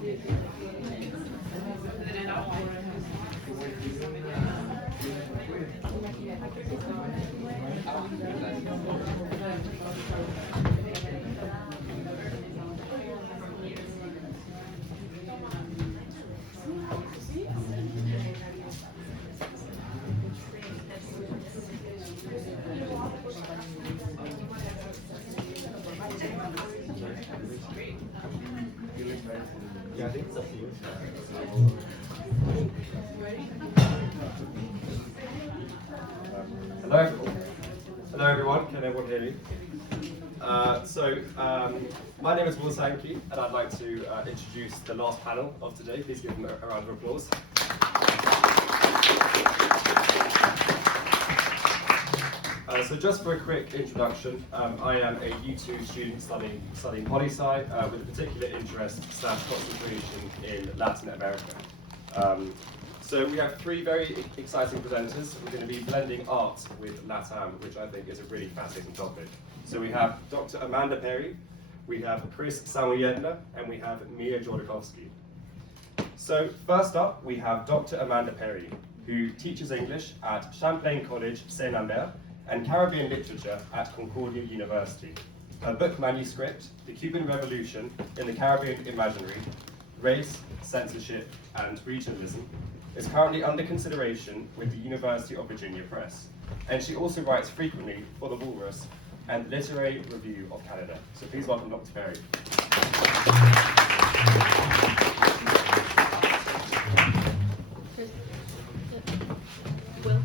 Hello. Hello everyone, can everyone hear me? My name is Will Sankey, and I'd like to introduce the last panel of today. Please give them a round of applause. So just for a quick introduction, I am a U2 student studying poli-sci with a particular interest / concentration in Latin America. So we have three very exciting presenters. We're going to be blending art with LATAM, which I think is a really fascinating topic. So we have Dr. Amanda Perry, we have Chris Samojedny, and we have Mia Jodorcovsky. So first up, we have Dr. Amanda Perry, who teaches English at Champlain College, Saint-Lambert, and Caribbean Literature at Concordia University. Her book manuscript, The Cuban Revolution in the Caribbean Imaginary, Race, Censorship, and Regionalism, is currently under consideration with the University of Virginia Press. And she also writes frequently for The Walrus and Literary Review of Canada. So please welcome Dr. Perry. Will?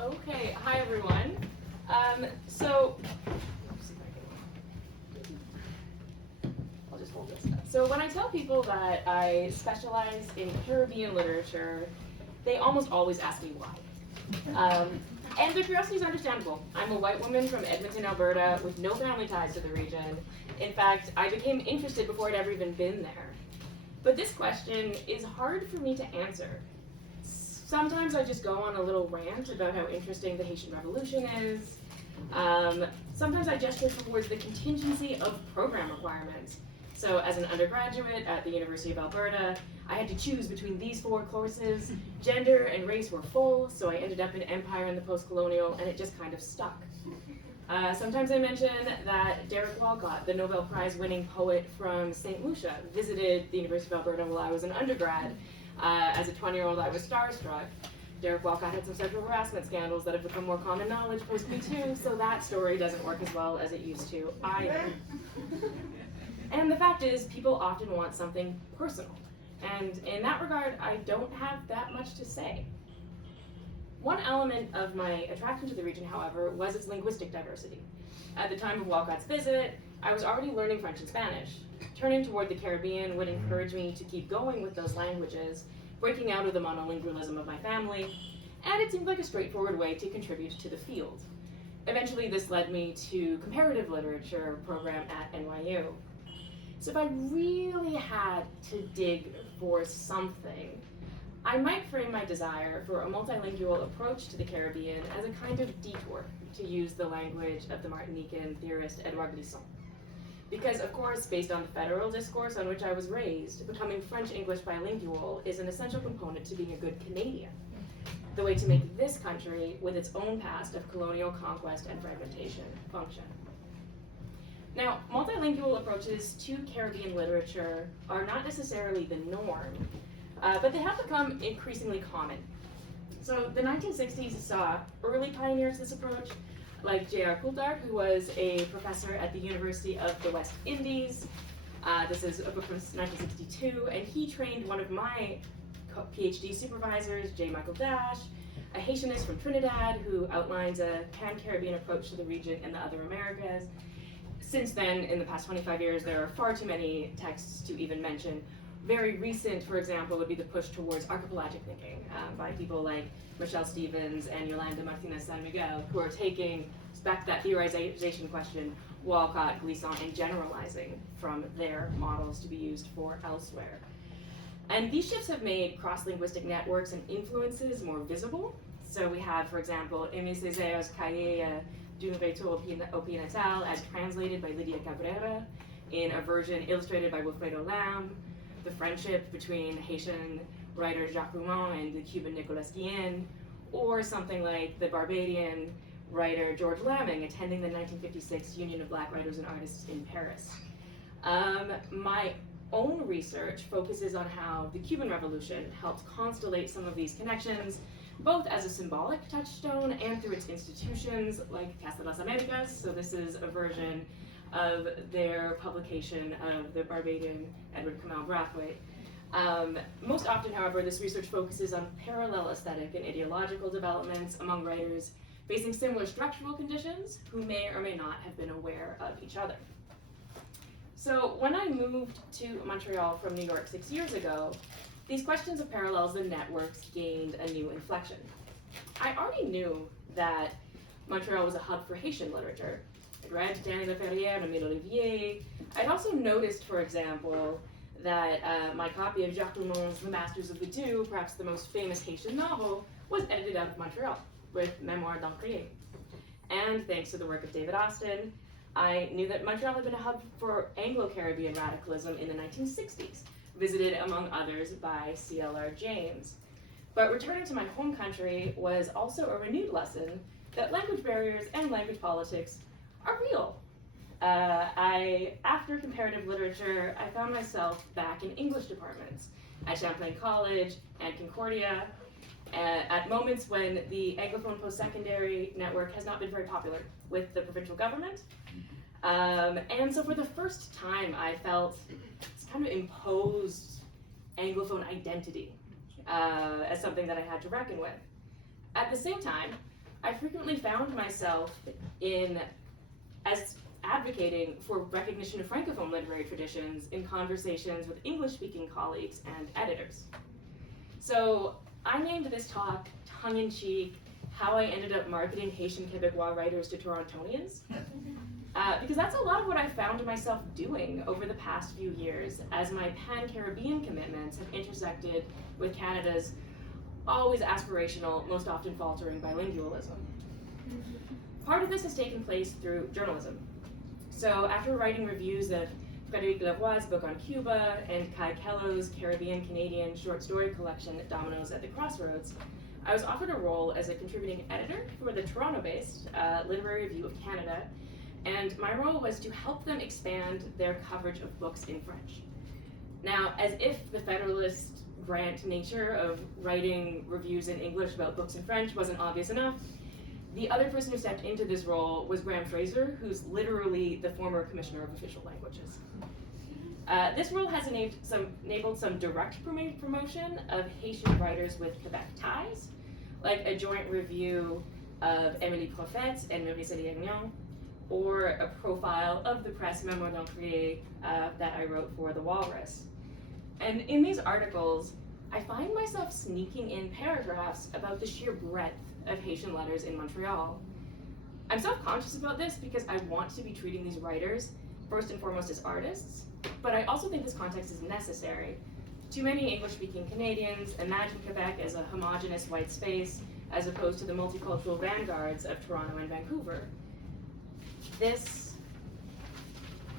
Okay, hi everyone. I'll just hold this up. So when I tell people that I specialize in Caribbean literature, they almost always ask me why. And their curiosity is understandable. I'm a white woman from Edmonton, Alberta, with no family ties to the region. In fact, I became interested before I'd ever even been there. But this question is hard for me to answer. Sometimes I just go on a little rant about how interesting the Haitian Revolution is. Sometimes I gesture towards the contingency of program requirements. So as an undergraduate at the University of Alberta, I had to choose between these 4 courses. Gender and race were full, so I ended up in Empire and the Post-Colonial, and it just kind of stuck. Sometimes I mention that Derek Walcott, the Nobel Prize-winning poet from St. Lucia, visited the University of Alberta while I was an undergrad. As a 20-year-old, I was starstruck. Derek Walcott had some sexual harassment scandals that have become more common knowledge post-Me Too, so that story doesn't work as well as it used to either. And the fact is, people often want something personal. And in that regard, I don't have that much to say. One element of my attraction to the region, however, was its linguistic diversity. At the time of Walcott's visit, I was already learning French and Spanish. Turning toward the Caribbean would encourage me to keep going with those languages, breaking out of the monolingualism of my family, and it seemed like a straightforward way to contribute to the field. Eventually, this led me to comparative literature program at NYU. So if I really had to dig for something, I might frame my desire for a multilingual approach to the Caribbean as a kind of detour, to use the language of the Martinican theorist Edouard Glissant. Because, of course, based on the federal discourse on which I was raised, becoming French-English bilingual is an essential component to being a good Canadian. The way to make this country, with its own past of colonial conquest and fragmentation, function. Now, multilingual approaches to Caribbean literature are not necessarily the norm, but they have become increasingly common. So the 1960s saw early pioneers of this approach, like J.R. Coulthard, who was a professor at the University of the West Indies. This is a book from 1962, and he trained one of my PhD supervisors, J. Michael Dash, a Haitianist from Trinidad, who outlines a pan-Caribbean approach to the region and the other Americas. Since then, in the past 25 years, there are far too many texts to even mention. Very recent, for example, would be the push towards archipelagic thinking by people like Michelle Stevens and Yolanda Martinez San Miguel, who are taking back that theorization question, Walcott, Glissant, and generalizing from their models to be used for elsewhere. And these shifts have made cross-linguistic networks and influences more visible. So we have, for example, Aimé Césaire's Cahiers d'une retour au Pays Natal as translated by Lydia Cabrera in a version illustrated by Wilfredo Lam, the friendship between Haitian writer Jacques Rouman and the Cuban Nicolas Guillen, or something like the Barbadian writer George Lamming attending the 1956 Union of Black Writers and Artists in Paris. My own research focuses on how the Cuban Revolution helped constellate some of these connections, both as a symbolic touchstone and through its institutions like CLASHSA las Américas. So this is a version of their publication of the Barbadian Edward Kamau Brathwaite. Most often, however, this research focuses on parallel aesthetic and ideological developments among writers facing similar structural conditions who may or may not have been aware of each other. So when I moved to Montreal from New York 6 years ago, these questions of parallels and networks gained a new inflection. I already knew that Montreal was a hub for Haitian literature. I'd read Danny Leferrière and Émile Olivier. I'd also noticed, for example, that my copy of Jacques Rouman's The Masters of the Dew, perhaps the most famous Haitian novel, was edited out of Montreal with Mémoire d'Encrier. And thanks to the work of David Austin, I knew that Montreal had been a hub for Anglo-Caribbean radicalism in the 1960s, visited among others by C.L.R. James. But returning to my home country was also a renewed lesson that language barriers and language politics are real. After comparative literature, I found myself back in English departments at Champlain College and Concordia, at moments when the Anglophone post-secondary network has not been very popular with the provincial government. And so for the first time, I felt this kind of imposed Anglophone identity as something that I had to reckon with. At the same time, I frequently found myself as advocating for recognition of Francophone literary traditions in conversations with English-speaking colleagues and editors. So I named this talk, tongue-in-cheek, How I Ended Up Marketing Haitian Quebecois Writers to Torontonians. Because that's a lot of what I found myself doing over the past few years as my pan-Caribbean commitments have intersected with Canada's always aspirational, most often faltering bilingualism. Part of this has taken place through journalism. So after writing reviews of Frédéric Leroy's book on Cuba and Kai Kello's Caribbean-Canadian short story collection Dominoes at the Crossroads, I was offered a role as a contributing editor for the Toronto-based Literary Review of Canada, and my role was to help them expand their coverage of books in French. Now, as if the Federalist grant nature of writing reviews in English about books in French wasn't obvious enough, the other person who stepped into this role was Graham Fraser, who's literally the former Commissioner of Official Languages. This role has enabled some direct promotion of Haitian writers with Quebec ties, like a joint review of Émilie Prophète and Maurice Eliagnon, or a profile of the press Mémoire d'Encrier that I wrote for The Walrus. And in these articles, I find myself sneaking in paragraphs about the sheer breadth of Haitian letters in Montreal. I'm self-conscious about this because I want to be treating these writers first and foremost as artists, but I also think this context is necessary. Too many English-speaking Canadians imagine Quebec as a homogenous white space as opposed to the multicultural vanguards of Toronto and Vancouver. This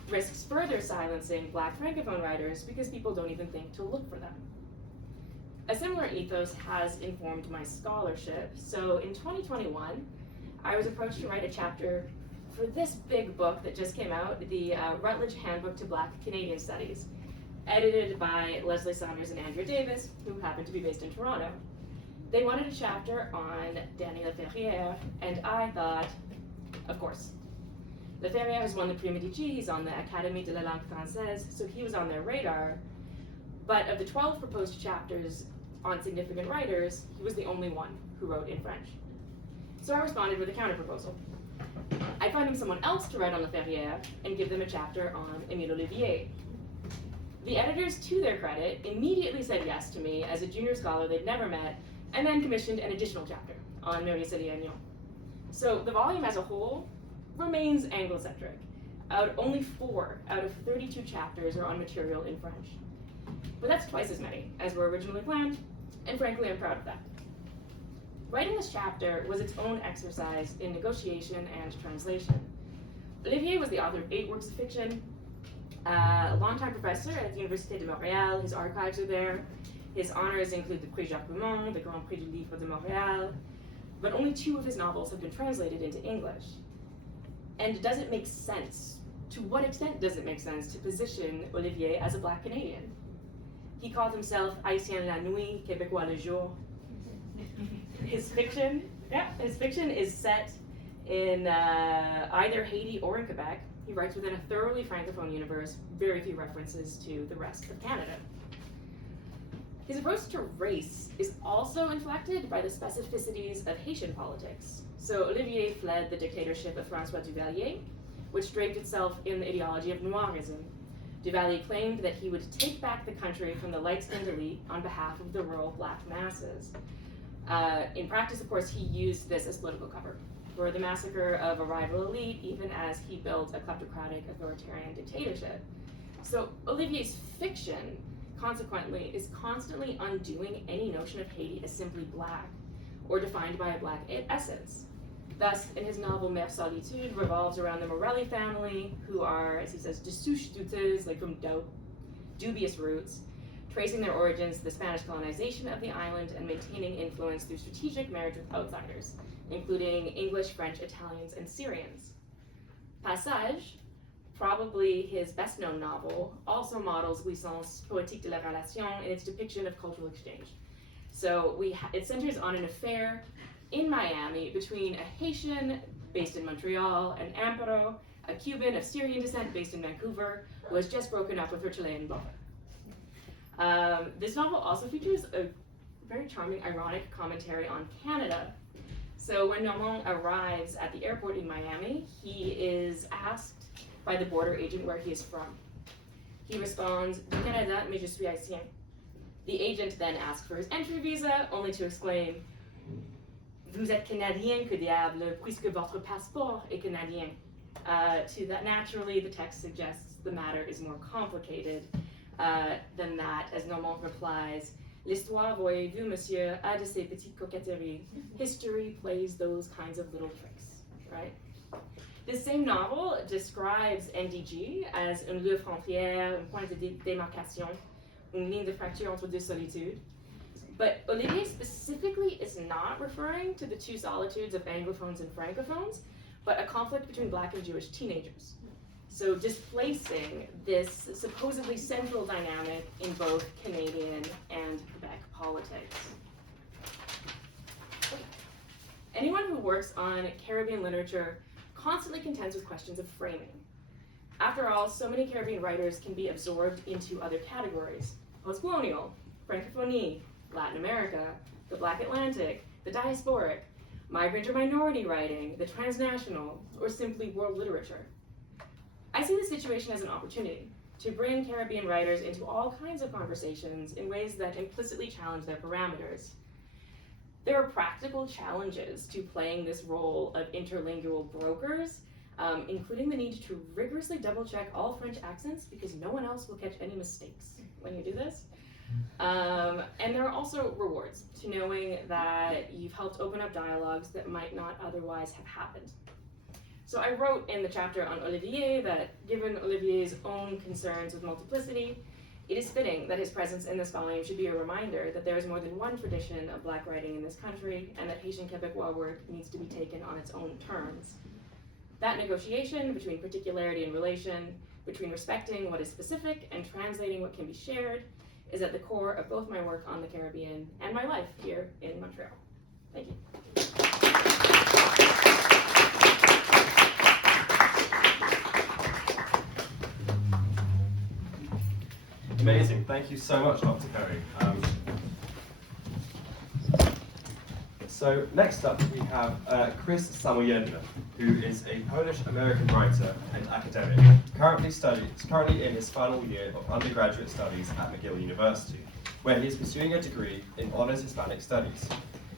risks further silencing Black Francophone writers because people don't even think to look for them. A similar ethos has informed my scholarship. So in 2021, I was approached to write a chapter for this big book that just came out, the Routledge Handbook to Black Canadian Studies, edited by Leslie Saunders and Andrea Davis, who happen to be based in Toronto. They wanted a chapter on Danny Leferrière, and I thought, of course. Leferrière has won the Prix Medici, he's on the Académie de la Langue Française, so he was on their radar. But of the 12 proposed chapters on significant writers, he was the only one who wrote in French. So I responded with a counterproposal. I'd find him someone else to write on Leferrière and give them a chapter on Émile Olivier. The editors, to their credit, immediately said yes to me as a junior scholar they'd never met, and then commissioned an additional chapter on Maurice Eliagnon. So the volume as a whole remains Anglocentric. Only 4 out of 32 chapters are on material in French. but that's twice as many as were originally planned, and frankly, I'm proud of that. Writing this chapter was its own exercise in negotiation and translation. Olivier was the author of 8 works of fiction, a longtime professor at the Université de Montréal. His archives are there. His honors include the Prix Jacques Beaumont, the Grand Prix du Livre de Montréal, but only 2 of his novels have been translated into English. And does it make sense? To what extent does it make sense to position Olivier as a Black Canadian? He called himself Haïtien la nuit, Québécois le jour. His fiction is set in either Haiti or in Quebec. He writes within a thoroughly francophone universe, very few references to the rest of Canada. His approach to race is also inflected by the specificities of Haitian politics. So Olivier fled the dictatorship of François Duvalier, which draped itself in the ideology of noirism. Duvalier claimed that he would take back the country from the light-skinned elite on behalf of the rural Black masses. In practice, of course, he used this as political cover for the massacre of a rival elite, even as he built a kleptocratic authoritarian dictatorship. So Olivier's fiction, consequently, is constantly undoing any notion of Haiti as simply Black, or defined by a Black essence. Thus, in his novel Mère Solitude, revolves around the Morelli family, who are, as he says, de souche douteuse, like from dubious roots, tracing their origins to the Spanish colonization of the island and maintaining influence through strategic marriage with outsiders, including English, French, Italians, and Syrians. Passage, probably his best-known novel, also models Louis-Sens' Poétique de la Relation in its depiction of cultural exchange. So it centers on an affair in Miami between a Haitian based in Montreal and Amparo, a Cuban of Syrian descent based in Vancouver, who has just broken up with her Chilean lover. This novel also features a very charming, ironic commentary on Canada. So when Normand arrives at the airport in Miami, he is asked by the border agent where he is from. He responds, "Du Canada, mais je suis haïtien." The agent then asks for his entry visa, only to exclaim, "Vous êtes Canadien, que diable, puisque votre passeport est canadien." To that, naturally, the text suggests the matter is more complicated than that, as Normand replies, "L'histoire, voyez-vous, monsieur, a de ces petites coquetteries. History plays those kinds of little tricks," right? This same novel describes NDG as un lieu frontière, un point de démarcation, une ligne de fracture entre deux solitudes. But Olivier specifically is not referring to the 2 solitudes of Anglophones and Francophones, but a conflict between Black and Jewish teenagers. So displacing this supposedly central dynamic in both Canadian and Quebec politics. Anyone who works on Caribbean literature constantly contends with questions of framing. After all, so many Caribbean writers can be absorbed into other categories: post-colonial, Francophonie, Latin America, the Black Atlantic, the diasporic, migrant or minority writing, the transnational, or simply world literature. I see the situation as an opportunity to bring Caribbean writers into all kinds of conversations in ways that implicitly challenge their parameters. There are practical challenges to playing this role of interlingual brokers, including the need to rigorously double-check all French accents because no one else will catch any mistakes when you do this. And there are also rewards to knowing that you've helped open up dialogues that might not otherwise have happened. So I wrote in the chapter on Olivier that given Olivier's own concerns with multiplicity, it is fitting that his presence in this volume should be a reminder that there is more than one tradition of Black writing in this country, and that Haitian Quebecois work needs to be taken on its own terms. That negotiation between particularity and relation, between respecting what is specific and translating what can be shared, is at the core of both my work on the Caribbean and my life here in Montreal. Thank you. Amazing. Thank you so much, Dr. Curry. So next up we have Chris Samojedny, who is a Polish-American writer and academic, currently in his final year of undergraduate studies at McGill University, where he is pursuing a degree in Honours Hispanic Studies.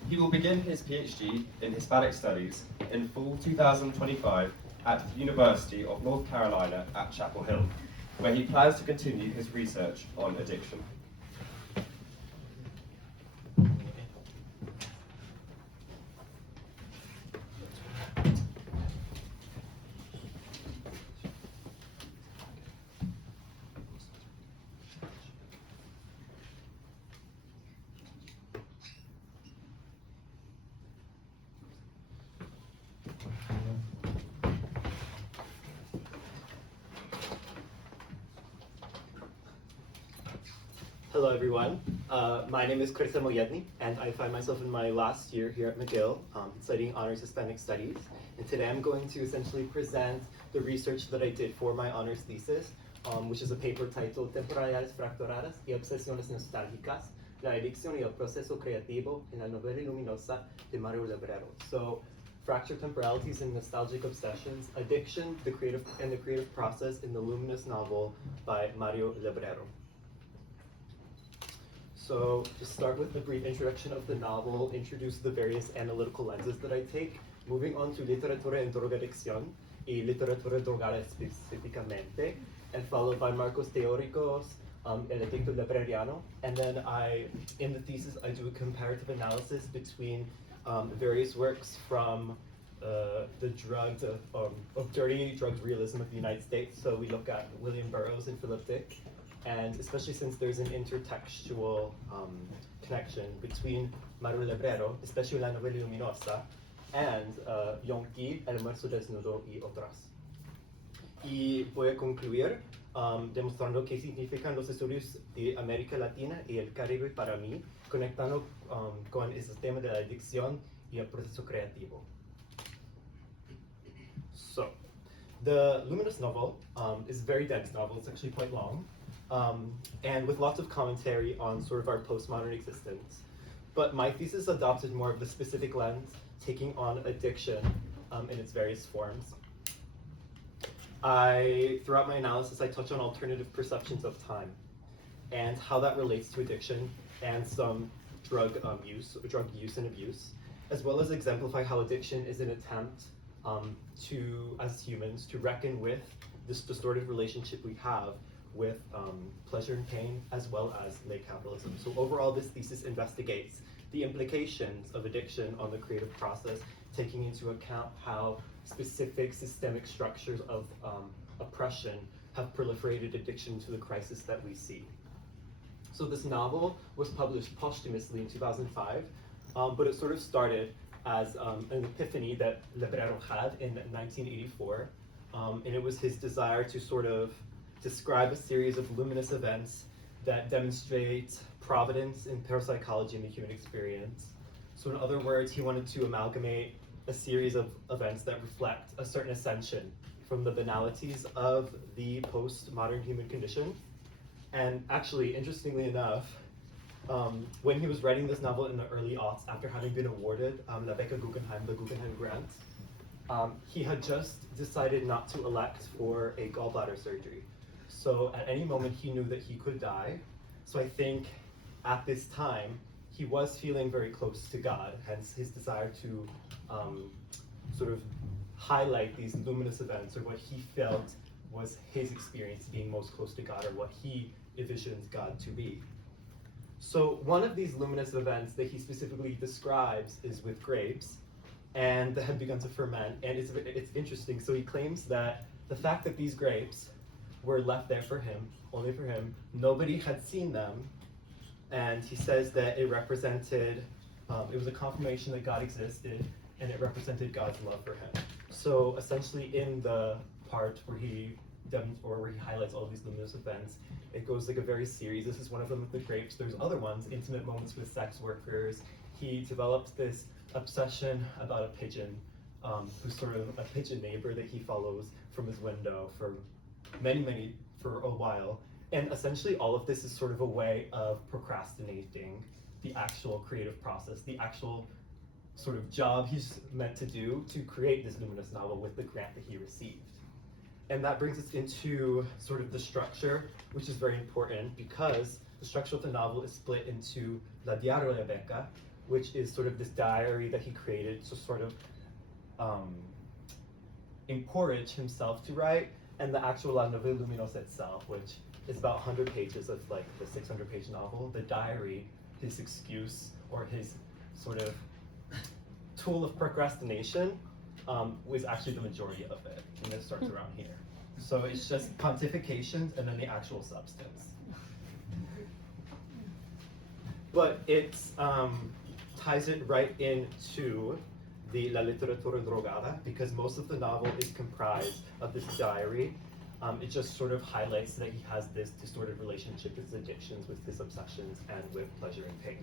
He will begin his PhD in Hispanic Studies in fall 2025 at the University of North Carolina at Chapel Hill, where he plans to continue his research on addiction. Hello everyone, my name is Samojedny, and I find myself in my last year here at McGill studying Honors Hispanic Studies. And today I'm going to essentially present the research that I did for my honors thesis, which is a paper titled Temporalidades Fracturadas y Obsesiones Nostálgicas, la adicción y el proceso creativo en la novela luminosa de Mario Lebrero. So, fractured temporalities and nostalgic obsessions, addiction, the creative process in the luminous novel by Mario Lebrero. So, to start with a brief introduction of the novel, introduce the various analytical lenses that I take, moving on to literatura en drogadicción y literatura drogada específicamente, and followed by marcos teóricos, el edicto libreriano, and then in the thesis, I do a comparative analysis between various works from the dirty drugs realism of the United States. So we look at William Burroughs and Philip Dick, and especially since there's an intertextual connection between Mario Lebrero, especially La Novela Luminosa, and Yonki, El Almuerzo Desnudo y otras. Y voy a concluir demostrando qué significan los estudios de América Latina y el Caribe para mí, conectando con el sistema de la adicción y el proceso creativo. So, the Luminous novel is a very dense novel. It's actually quite long, and with lots of commentary on sort of our postmodern existence. But my thesis adopted more of the specific lens, taking on addiction in its various forms. Throughout my analysis, I touch on alternative perceptions of time and how that relates to addiction and some drug use and abuse, as well as exemplify how addiction is an attempt as humans, to reckon with this distorted relationship we have with pleasure and pain, as well as late capitalism. So overall, this thesis investigates the implications of addiction on the creative process, taking into account how specific systemic structures of oppression have proliferated addiction to the crisis that we see. So this novel was published posthumously in 2005, but it sort of started as an epiphany that Lebrero had in 1984, and it was his desire to sort of describe a series of luminous events that demonstrate providence in parapsychology and the human experience. So in other words, he wanted to amalgamate a series of events that reflect a certain ascension from the banalities of the postmodern human condition. And actually, interestingly enough, when he was writing this novel in the early aughts, after having been awarded La Beca Guggenheim, the Guggenheim Grant, he had just decided not to elect for a gallbladder surgery. So at any moment, he knew that he could die. So I think at this time, he was feeling very close to God, hence his desire to sort of highlight these luminous events, or what he felt was his experience being most close to God, or what he envisions God to be. So one of these luminous events that he specifically describes is with grapes, and that had begun to ferment, and it's interesting. So he claims that the fact that these grapes were left there for him, only for him, nobody had seen them, and he says that it represented, it was a confirmation that God existed, and it represented God's love for him. So essentially in the part where he highlights all of these luminous events, it goes like a very series. This is one of them with the grapes. There's other ones, intimate moments with sex workers. He developed this obsession about a pigeon, who's sort of a pigeon neighbor that he follows from his window for for a while. And essentially all of this is sort of a way of procrastinating the actual creative process, the actual sort of job he's meant to do to create this luminous novel with the grant that he received. And that brings us into sort of the structure, which is very important because the structure of the novel is split into La Diario de Beca, which is sort of this diary that he created to sort of encourage himself to write, and the actual La Novela Luminosa itself, which is about 100 pages of like the 600-page novel. The diary, his excuse or his sort of tool of procrastination, was actually the majority of it, and it starts around here. So it's just pontifications and then the actual substance. But it ties it right into the La Literatura Drogada, because most of the novel is comprised of this diary It just sort of highlights that he has this distorted relationship with his addictions, with his obsessions, and with pleasure and pain.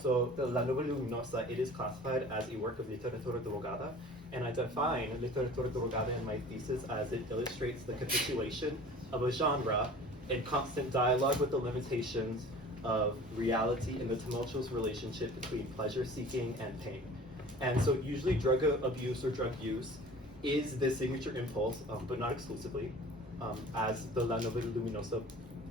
So the La Novela Luminosa, it is classified as a work of literatura drogada, and I define literatura drogada in my thesis as it illustrates the capitulation of a genre in constant dialogue with the limitations of reality and the tumultuous relationship between pleasure seeking and pain. And so usually drug abuse or drug use is the signature impulse, but not exclusively, as the La Novela Luminosa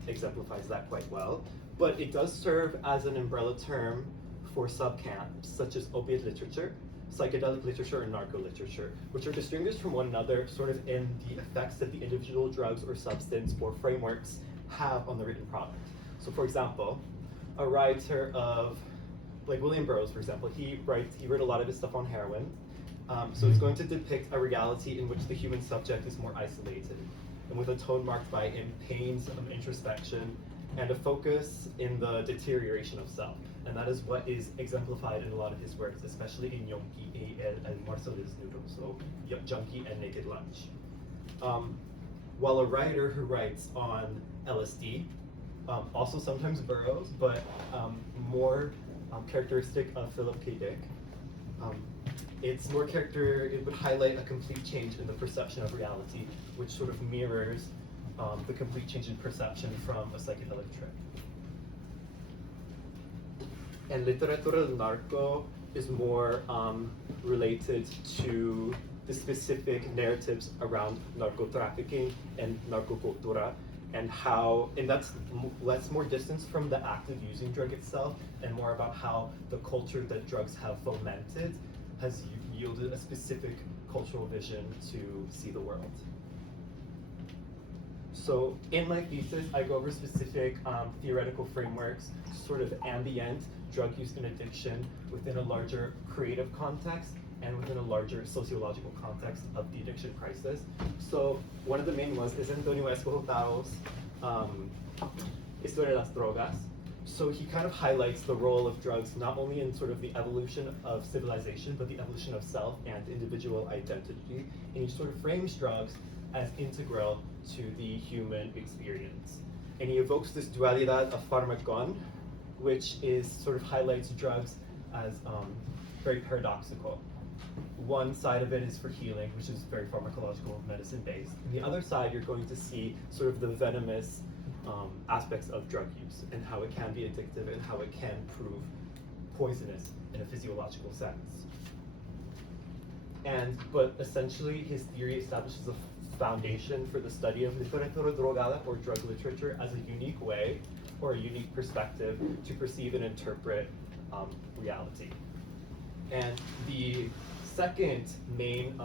exemplifies that quite well. But it does serve as an umbrella term for subcamps such as opiate literature, psychedelic literature, and narco literature, which are distinguished from one another sort of in the effects that the individual drugs or substance or frameworks have on the written product. So for example, a writer of, like William Burroughs, for example, he wrote a lot of his stuff on heroin. So it's going to depict a reality in which the human subject is more isolated, and with a tone marked by pains of introspection and a focus in the deterioration of self. And that is what is exemplified in a lot of his works, especially in Yonki and Marcel Desnudo, so Junkie and Naked Lunch. While a writer who writes on LSD, also sometimes Burroughs, but more characteristic of Philip K. Dick, it would highlight a complete change in the perception of reality, which sort of mirrors the complete change in perception from a psychedelic trip. And literatura del narco is more related to the specific narratives around narco trafficking and narcocultura, and that's less more distance from the act of using drug itself and more about how the culture that drugs have fomented has yielded a specific cultural vision to see the world. So in my thesis, I go over specific theoretical frameworks, sort of ambient drug use and addiction within a larger creative context and within a larger sociological context of the addiction crisis. So one of the main ones is Antonio Escobar's Historia de las Drogas. So he kind of highlights the role of drugs not only in sort of the evolution of civilization, but the evolution of self and individual identity. And he sort of frames drugs as integral to the human experience. And he evokes this dualidad of pharmakon, which is sort of highlights drugs as very paradoxical. One side of it is for healing, which is very pharmacological, medicine-based. And the other side, you're going to see sort of the venomous aspects of drug use and how it can be addictive and how it can prove poisonous in a physiological sense. But essentially, his theory establishes a foundation for the study of literatura drogada, or drug literature, as a unique way or a unique perspective to perceive and interpret reality. And the second main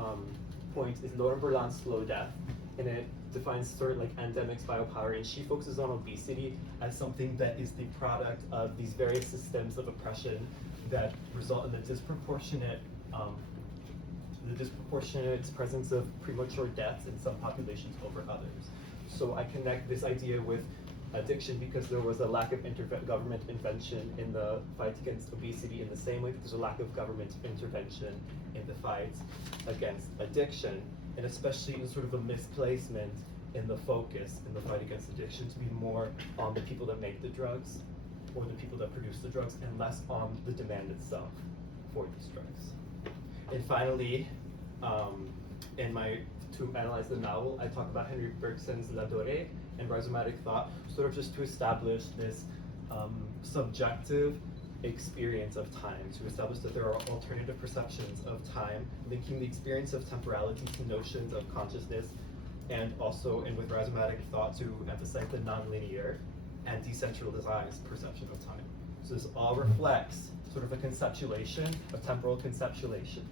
point is Lauren Berlant's Slow Death, and it defines sort of like endemics, biopower, and she focuses on obesity as something that is the product of these various systems of oppression that result in the disproportionate presence of premature deaths in some populations over others. So I connect this idea with addiction because there was a lack of government intervention in the fight against obesity, in the same way that there's a lack of government intervention in the fight against addiction, and especially in sort of a misplacement in the focus in the fight against addiction to be more on the people that make the drugs or the people that produce the drugs and less on the demand itself for these drugs. And finally, to analyze the novel, I talk about Henry Bergson's La Dorée and rhizomatic thought, sort of just to establish this subjective experience of time, to establish that there are alternative perceptions of time, linking the experience of temporality to notions of consciousness, and also, and with rhizomatic thought, to emphasize the nonlinear and decentralized perception of time. So this all reflects sort of a conceptualization, a temporal conceptualization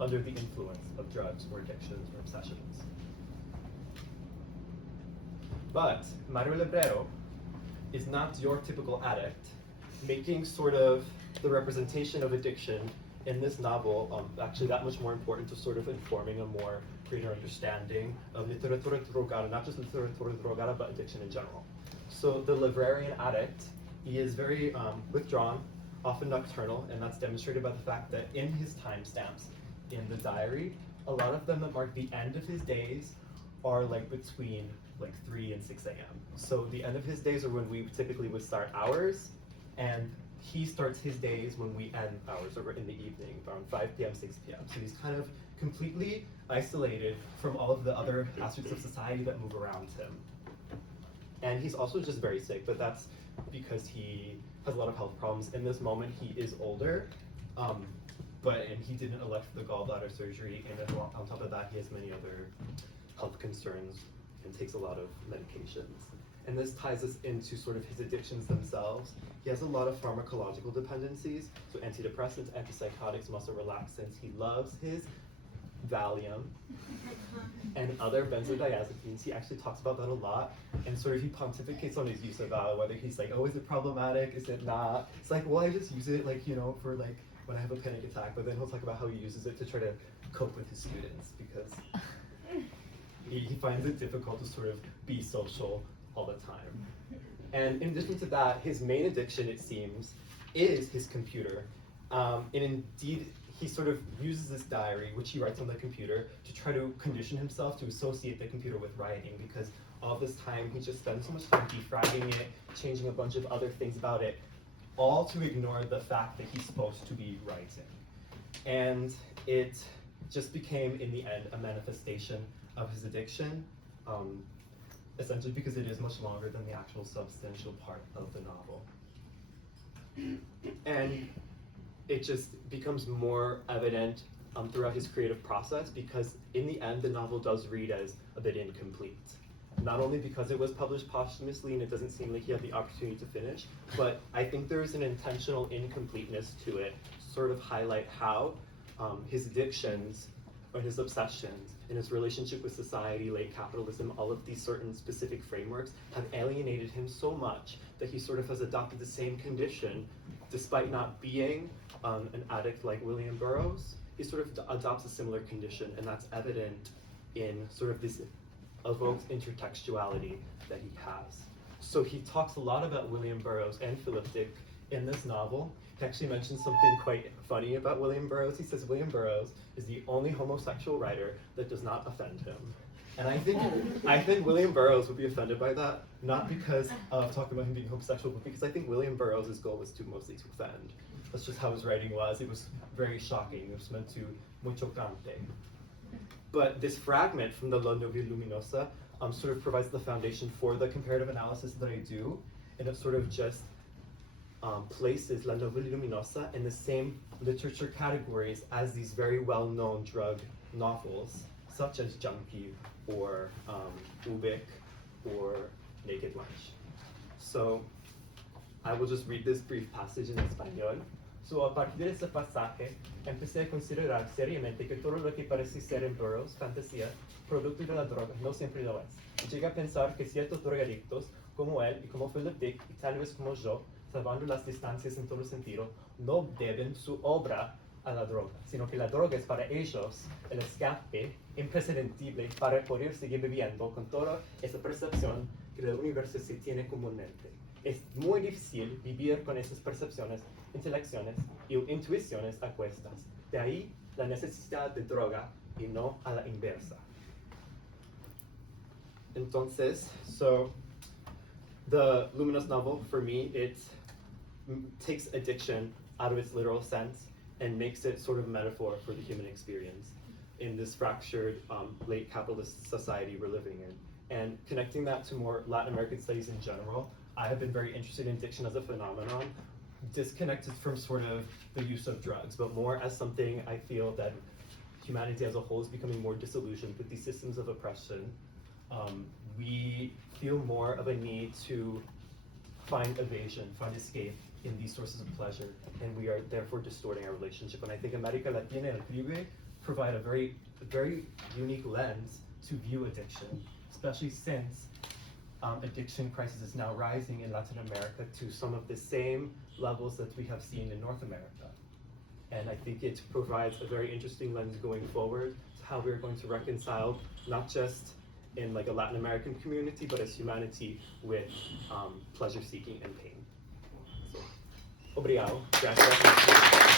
under the influence of drugs or addictions or obsessions. But Mario Lebrero is not your typical addict, making sort of the representation of addiction in this novel actually that much more important to sort of informing a more greater understanding of literatura drogada, not just literatura drogada, but addiction in general. So the librarian addict, he is very withdrawn, often nocturnal, and that's demonstrated by the fact that in his timestamps in the diary, a lot of them that mark the end of his days are like between like 3 and 6 a.m. So the end of his days are when we typically would start ours, and he starts his days when we end ours, or in the evening, around 5 p.m., 6 p.m. So he's kind of completely isolated from all of the other aspects of society that move around him. And he's also just very sick, but that's because he has a lot of health problems. In this moment, he is older, and he didn't elect for the gallbladder surgery, and then on top of that, he has many other health concerns and takes a lot of medications. And this ties us into sort of his addictions themselves. He has a lot of pharmacological dependencies, so antidepressants, antipsychotics, muscle relaxants. He loves his Valium and other benzodiazepines. He actually talks about that a lot, and sort of he pontificates on his use of whether he's like, oh, is it problematic, is it not? It's like, well, I just use it like, you know, for like when I have a panic attack, but then he'll talk about how he uses it to try to cope with his students, because he finds it difficult to sort of be social all the time. And in addition to that, his main addiction, it seems, is his computer. And indeed, he sort of uses this diary, which he writes on the computer, to try to condition himself to associate the computer with writing, because all this time he just spends so much time defragging it, changing a bunch of other things about it, all to ignore the fact that he's supposed to be writing. And it just became, in the end, a manifestation of his addiction, essentially because it is much longer than the actual substantial part of the novel. And it just becomes more evident throughout his creative process, because in the end, the novel does read as a bit incomplete. Not only because it was published posthumously and it doesn't seem like he had the opportunity to finish, but I think there's an intentional incompleteness to it, to sort of highlight how his addictions or his obsessions and his relationship with society, late capitalism, all of these certain specific frameworks have alienated him so much that he sort of has adopted the same condition, despite not being an addict like William Burroughs. He sort of adopts a similar condition, and that's evident in sort of this evoked intertextuality that he has. So he talks a lot about William Burroughs and Philip Dick in this novel. He actually mentions something quite funny about William Burroughs. He says William Burroughs is the only homosexual writer that does not offend him. And I think William Burroughs would be offended by that, not because of talking about him being homosexual, but because I think William Burroughs' goal was to mostly to offend. That's just how his writing was. It was very shocking. It was meant to muy chocante. But this fragment from the La Noville Luminosa sort of provides the foundation for the comparative analysis that I do, and it sort of just places La Noville Luminosa in the same literature categories as these very well-known drug novels, such as Junkie or Ubik or Naked Lunch. So I will just read this brief passage in español. So a partir de ese pasaje, empecé a considerar seriamente que todo lo que parece ser en Burroughs, fantasía, producto de la droga, no siempre lo es. Llegué a pensar que ciertos drogadictos, como él y como Philip Dick, y tal vez como yo, salvando las distancias en todo sentido, no deben su obra a la droga, sino que la droga es para ellos el escape imprescindible para poder seguir viviendo con toda esa percepción que el universo se tiene comúnmente. Es muy difícil vivir con esas percepciones, intelecciones y intuiciones a cuestas. De ahí la necesidad de droga y no a la inversa. Entonces, so the Luminous novel, for me, it takes addiction out of its literal sense and makes it sort of a metaphor for the human experience in this fractured late capitalist society we're living in. And connecting that to more Latin American studies in general, I have been very interested in addiction as a phenomenon, disconnected from sort of the use of drugs, but more as something I feel that humanity as a whole is becoming more disillusioned with these systems of oppression. We feel more of a need to find evasion, find escape in these sources of pleasure, and we are therefore distorting our relationship. And I think América Latina and Caribe provide a very unique lens to view addiction, especially since addiction crisis is now rising in Latin America to some of the same levels that we have seen in North America. And I think it provides a very interesting lens going forward to how we're going to reconcile, not just in like a Latin American community, but as humanity with pleasure seeking and pain. So, obrigado. Gracias.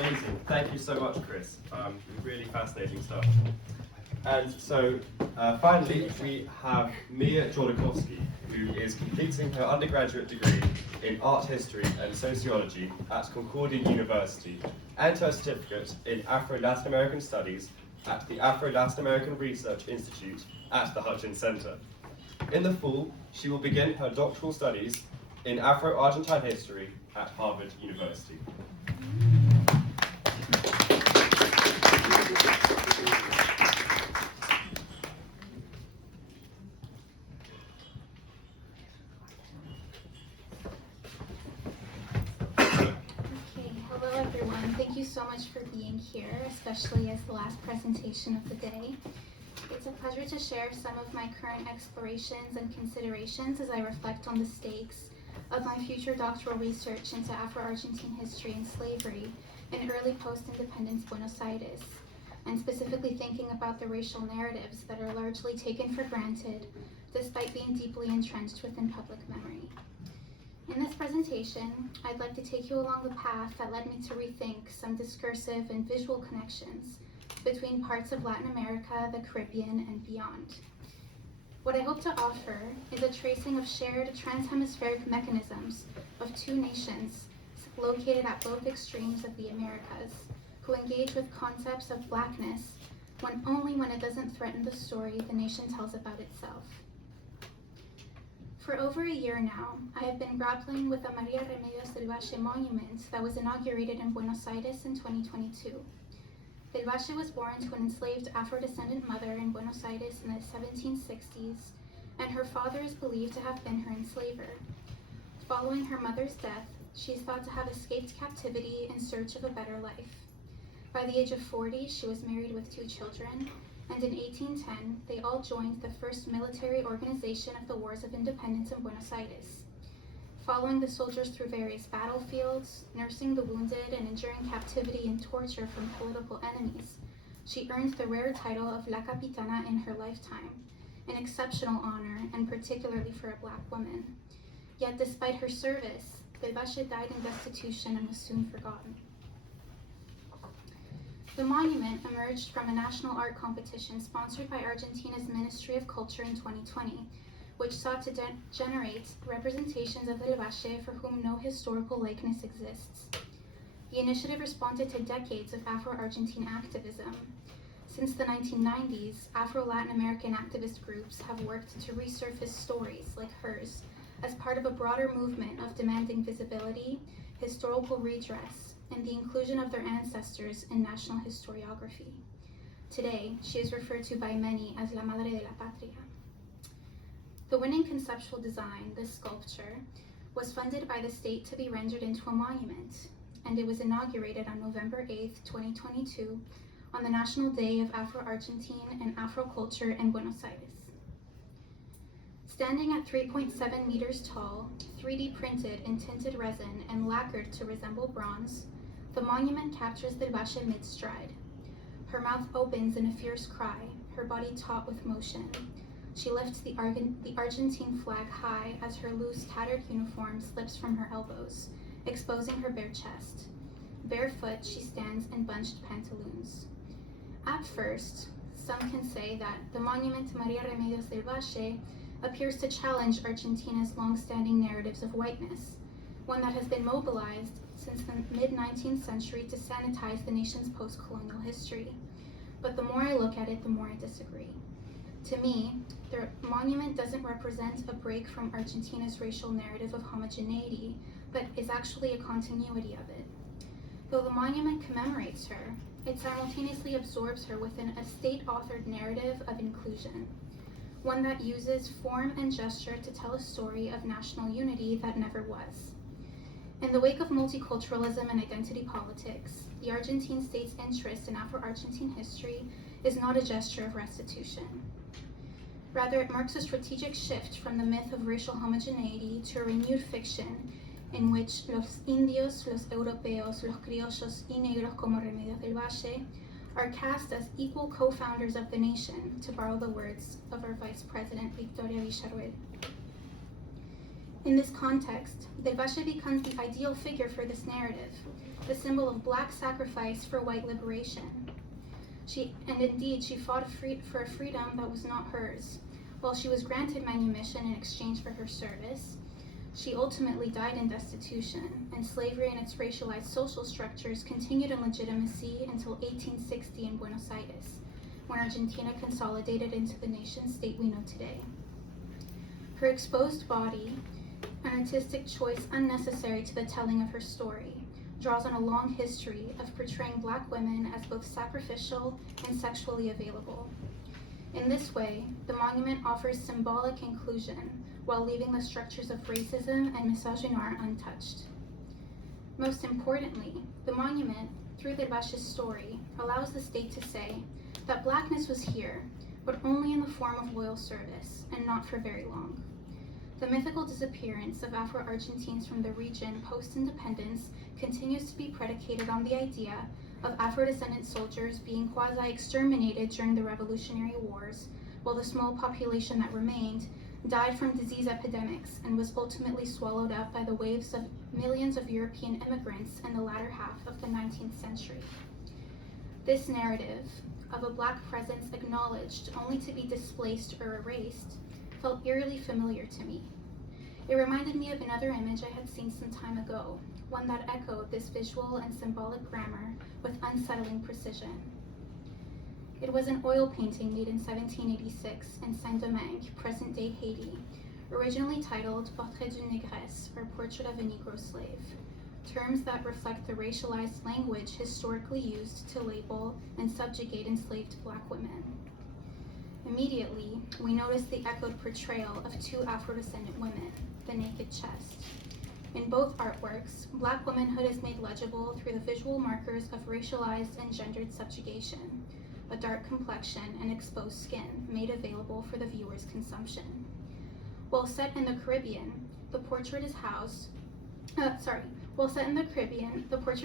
Amazing. Thank you so much, Chris. Really fascinating stuff. And so, finally, we have Mia Jodorcovsky, who is completing her undergraduate degree in art history and sociology at Concordia University, and her certificate in Afro-Latin American Studies at the Afro-Latin American Research Institute at the Hutchins Center. In the fall, she will begin her doctoral studies in Afro-Argentine history at Harvard University. Hello everyone. Thank you so much for being here, especially as the last presentation of the day. It's a pleasure to share some of my current explorations and considerations as I reflect on the stakes of my future doctoral research into Afro-Argentine history and slavery in early post-independence Buenos Aires, and specifically thinking about the racial narratives that are largely taken for granted despite being deeply entrenched within public memory. In this presentation, I'd like to take you along the path that led me to rethink some discursive and visual connections between parts of Latin America, the Caribbean, and beyond. What I hope to offer is a tracing of shared transhemispheric mechanisms of two nations located at both extremes of the Americas, who engage with concepts of blackness only when it doesn't threaten the story the nation tells about itself. For over a year now, I have been grappling with the María Remedios del Valle monument that was inaugurated in Buenos Aires in 2022. Del Valle was born to an enslaved Afro-descendant mother in Buenos Aires in the 1760s, and her father is believed to have been her enslaver. Following her mother's death, she is thought to have escaped captivity in search of a better life. By the age of 40, she was married with 2 children, and in 1810, they all joined the first military organization of the Wars of Independence in Buenos Aires. Following the soldiers through various battlefields, nursing the wounded, and enduring captivity and torture from political enemies, she earned the rare title of La Capitana in her lifetime, an exceptional honor, and particularly for a Black woman. Yet despite her service, Del Valle died in destitution and was soon forgotten. The monument emerged from a national art competition sponsored by Argentina's Ministry of Culture in 2020, which sought to generate representations of Del Valle for whom no historical likeness exists. The initiative responded to decades of Afro-Argentine activism. Since the 1990s, Afro-Latin American activist groups have worked to resurface stories like hers as part of a broader movement of demanding visibility, historical redress, and the inclusion of their ancestors in national historiography. Today, she is referred to by many as La Madre de la Patria. The winning conceptual design, this sculpture, was funded by the state to be rendered into a monument, and it was inaugurated on November 8, 2022, on the National Day of Afro-Argentine and Afro-Culture in Buenos Aires. Standing at 3.7 meters tall, 3D printed in tinted resin and lacquered to resemble bronze, the monument captures Del Valle mid-stride. Her mouth opens in a fierce cry, her body taut with motion. She lifts the Argentine flag high as her loose, tattered uniform slips from her elbows, exposing her bare chest. Barefoot, she stands in bunched pantaloons. At first, some can say that the monument to María Remedios del Valle appears to challenge Argentina's long-standing narratives of whiteness, one that has been mobilized since the mid-19th century to sanitize the nation's post-colonial history. But the more I look at it, the more I disagree. To me, the monument doesn't represent a break from Argentina's racial narrative of homogeneity, but is actually a continuity of it. Though the monument commemorates her, it simultaneously absorbs her within a state-authored narrative of inclusion, one that uses form and gesture to tell a story of national unity that never was. In the wake of multiculturalism and identity politics, the Argentine state's interest in Afro-Argentine history is not a gesture of restitution. Rather, it marks a strategic shift from the myth of racial homogeneity to a renewed fiction in which los indios, los europeos, los criollos y negros como Remedios del Valle are cast as equal co-founders of the nation, to borrow the words of our Vice President, Victoria Villarruel. In this context, Del Valle becomes the ideal figure for this narrative, the symbol of Black sacrifice for white liberation. Indeed, she fought for a freedom that was not hers. While she was granted manumission in exchange for her service, she ultimately died in destitution, and slavery and its racialized social structures continued in legitimacy until 1860 in Buenos Aires, where Argentina consolidated into the nation-state we know today. Her exposed body, an artistic choice unnecessary to the telling of her story, draws on a long history of portraying Black women as both sacrificial and sexually available. In this way, the monument offers symbolic inclusion while leaving the structures of racism and misogyny untouched. Most importantly, the monument, through Del Valle's story, allows the state to say that Blackness was here, but only in the form of loyal service, and not for very long. The mythical disappearance of Afro-Argentines from the region post-independence continues to be predicated on the idea of Afro-descendant soldiers being quasi-exterminated during the Revolutionary Wars, while the small population that remained died from disease epidemics and was ultimately swallowed up by the waves of millions of European immigrants in the latter half of the 19th century. This narrative of a Black presence acknowledged only to be displaced or erased felt eerily familiar to me. It reminded me of another image I had seen some time ago, one that echoed this visual and symbolic grammar with unsettling precision. It was an oil painting made in 1786 in Saint-Domingue, present-day Haiti, originally titled Portrait d'une Négresse, or Portrait of a Negro Slave, terms that reflect the racialized language historically used to label and subjugate enslaved Black women. Immediately, we notice the echoed portrayal of two Afro-descendant women, the naked chest. In both artworks, Black womanhood is made legible through the visual markers of racialized and gendered subjugation, a dark complexion and exposed skin made available for the viewer's consumption. While set in the Caribbean, the portrait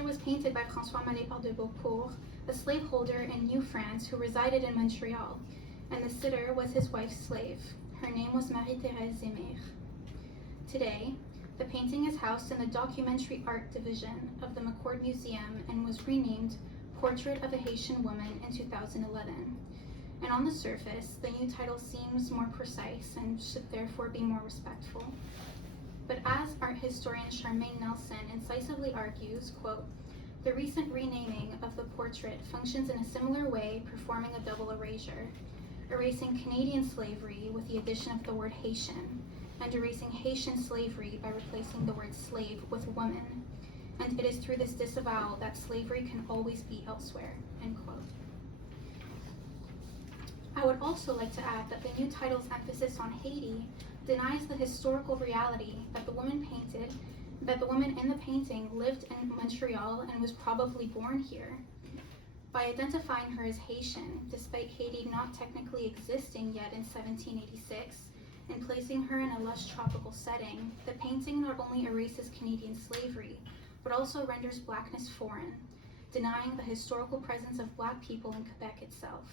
was painted by François Malépard de Beaucourt, a slaveholder in New France who resided in Montreal, and the sitter was his wife's slave. Her name was Marie-Thérèse Zemir. Today, the painting is housed in the Documentary Art Division of the McCord Museum and was renamed Portrait of a Haitian Woman in 2011. And on the surface, the new title seems more precise and should therefore be more respectful. But as art historian Charmaine Nelson incisively argues, quote, the recent renaming of the portrait functions in a similar way, performing a double erasure, erasing Canadian slavery with the addition of the word Haitian, and erasing Haitian slavery by replacing the word slave with woman. And it is through this disavowal that slavery can always be elsewhere, end quote. I would also like to add that the new title's emphasis on Haiti denies the historical reality that the woman in the painting lived in Montreal and was probably born here. By identifying her as Haitian, despite Haiti not technically existing yet in 1786, and placing her in a lush tropical setting, the painting not only erases Canadian slavery, but also renders Blackness foreign, denying the historical presence of Black people in Quebec itself.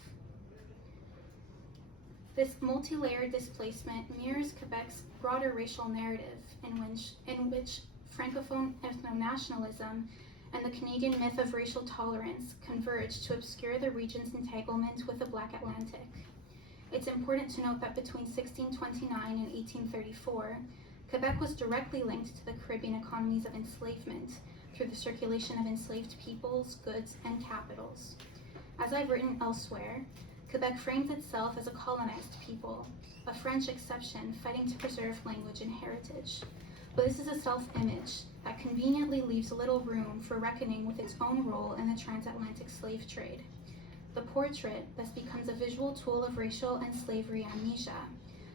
This multi-layered displacement mirrors Quebec's broader racial narrative, in which Francophone ethno-nationalism and the Canadian myth of racial tolerance converge to obscure the region's entanglement with the Black Atlantic. It's important to note that between 1629 and 1834, Quebec was directly linked to the Caribbean economies of enslavement through the circulation of enslaved peoples, goods, and capitals. As I've written elsewhere, Quebec frames itself as a colonized people, a French exception fighting to preserve language and heritage. But this is a self-image that conveniently leaves little room for reckoning with its own role in the transatlantic slave trade. The portrait thus becomes a visual tool of racial and slavery amnesia,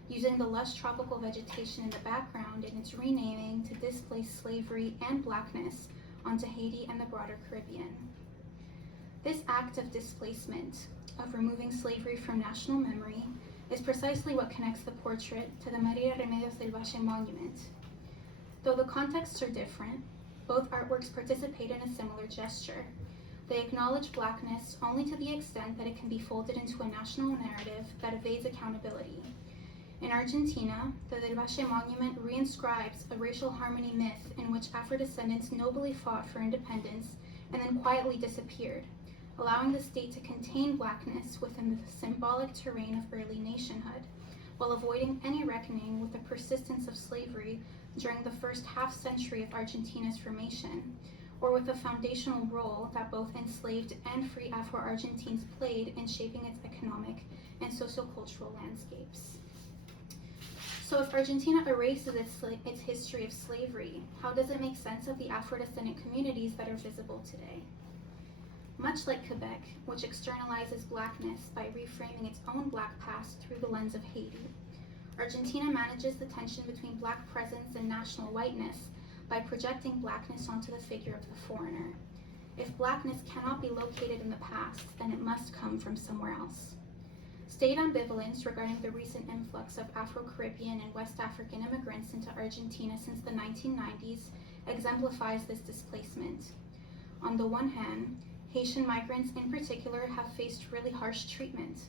using the lush tropical vegetation in the background in its renaming to displace slavery and Blackness onto Haiti and the broader Caribbean. This act of displacement, of removing slavery from national memory, is precisely what connects the portrait to the Maria Remedios del Valle monument. Though the contexts are different, both artworks participate in a similar gesture. They acknowledge Blackness only to the extent that it can be folded into a national narrative that evades accountability. In Argentina, the Del Valle Monument reinscribes a racial harmony myth in which Afro-descendants nobly fought for independence and then quietly disappeared, allowing the state to contain Blackness within the symbolic terrain of early nationhood, while avoiding any reckoning with the persistence of slavery during the first half-century of Argentina's formation, or with the foundational role that both enslaved and free Afro-Argentines played in shaping its economic and sociocultural landscapes. So if Argentina erases its history of slavery, how does it make sense of the Afro-descendant communities that are visible today? Much like Quebec, which externalizes Blackness by reframing its own Black past through the lens of Haiti, Argentina manages the tension between Black presence and national whiteness by projecting Blackness onto the figure of the foreigner. If Blackness cannot be located in the past, then it must come from somewhere else. State ambivalence regarding the recent influx of Afro-Caribbean and West African immigrants into Argentina since the 1990s exemplifies this displacement. On the one hand, Haitian migrants in particular have faced really harsh treatment,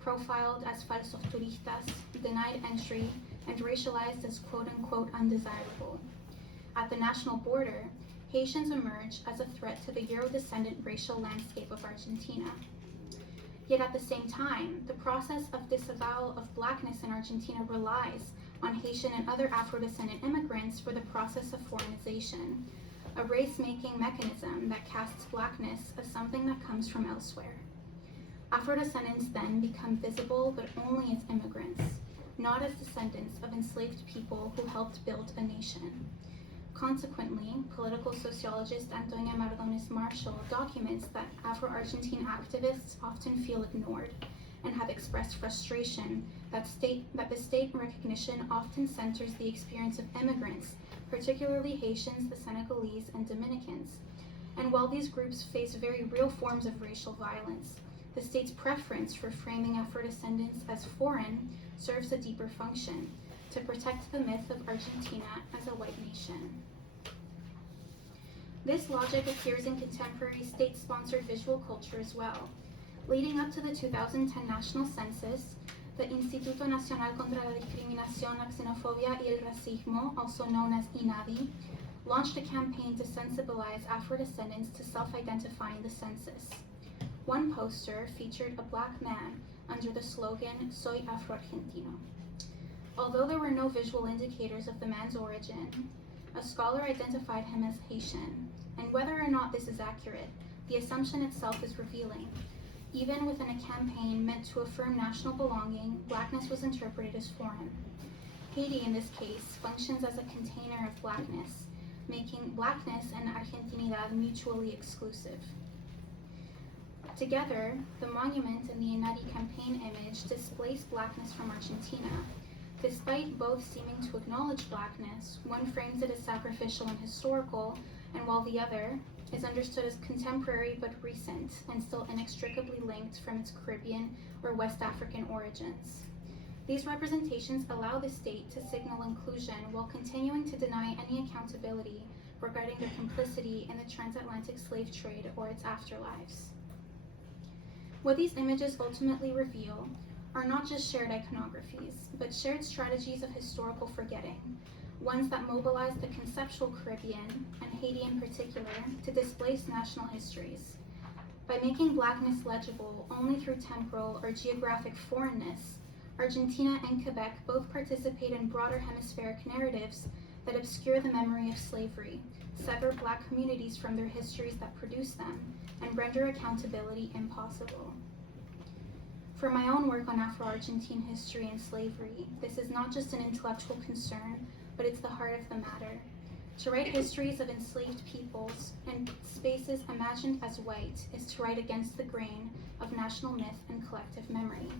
profiled as falsos turistas, denied entry, and racialized as quote-unquote undesirable. At the national border, Haitians emerge as a threat to the Euro-descendant racial landscape of Argentina. Yet at the same time, the process of disavowal of Blackness in Argentina relies on Haitian and other Afro-descendant immigrants for the process of foreignization, a race-making mechanism that casts Blackness as something that comes from elsewhere. Afro-descendants then become visible, but only as immigrants, not as descendants of enslaved people who helped build a nation. Consequently, political sociologist Antonia Mardones Marshall documents that Afro-Argentine activists often feel ignored and have expressed frustration that the state recognition often centers the experience of immigrants, particularly Haitians, the Senegalese, and Dominicans. And while these groups face very real forms of racial violence, the state's preference for framing Afro-descendants as foreign serves a deeper function, to protect the myth of Argentina as a white nation. This logic appears in contemporary state-sponsored visual culture as well. Leading up to the 2010 national census, the Instituto Nacional contra la Discriminación, la Xenofobia y el Racismo, also known as INADI, launched a campaign to sensibilize Afro-descendants to self-identify in the census. One poster featured a Black man under the slogan, "Soy Afro-Argentino." Although there were no visual indicators of the man's origin, a scholar identified him as Haitian, and whether or not this is accurate, the assumption itself is revealing. Even within a campaign meant to affirm national belonging, Blackness was interpreted as foreign. Haiti, in this case, functions as a container of Blackness, making Blackness and Argentinidad mutually exclusive. Together, the monument and the INADI campaign image displace Blackness from Argentina. Despite both seeming to acknowledge Blackness, one frames it as sacrificial and historical, and while the other is understood as contemporary but recent and still inextricably linked from its Caribbean or West African origins. These representations allow the state to signal inclusion while continuing to deny any accountability regarding their complicity in the transatlantic slave trade or its afterlives. What these images ultimately reveal are not just shared iconographies, but shared strategies of historical forgetting, ones that mobilize the conceptual Caribbean, and Haiti in particular, to displace national histories. By making Blackness legible only through temporal or geographic foreignness, Argentina and Quebec both participate in broader hemispheric narratives that obscure the memory of slavery, sever Black communities from their histories that produce them, and render accountability impossible. For my own work on Afro-Argentine history and slavery, this is not just an intellectual concern, but it's the heart of the matter. To write histories of enslaved peoples and spaces imagined as white is to write against the grain of national myth and collective memory.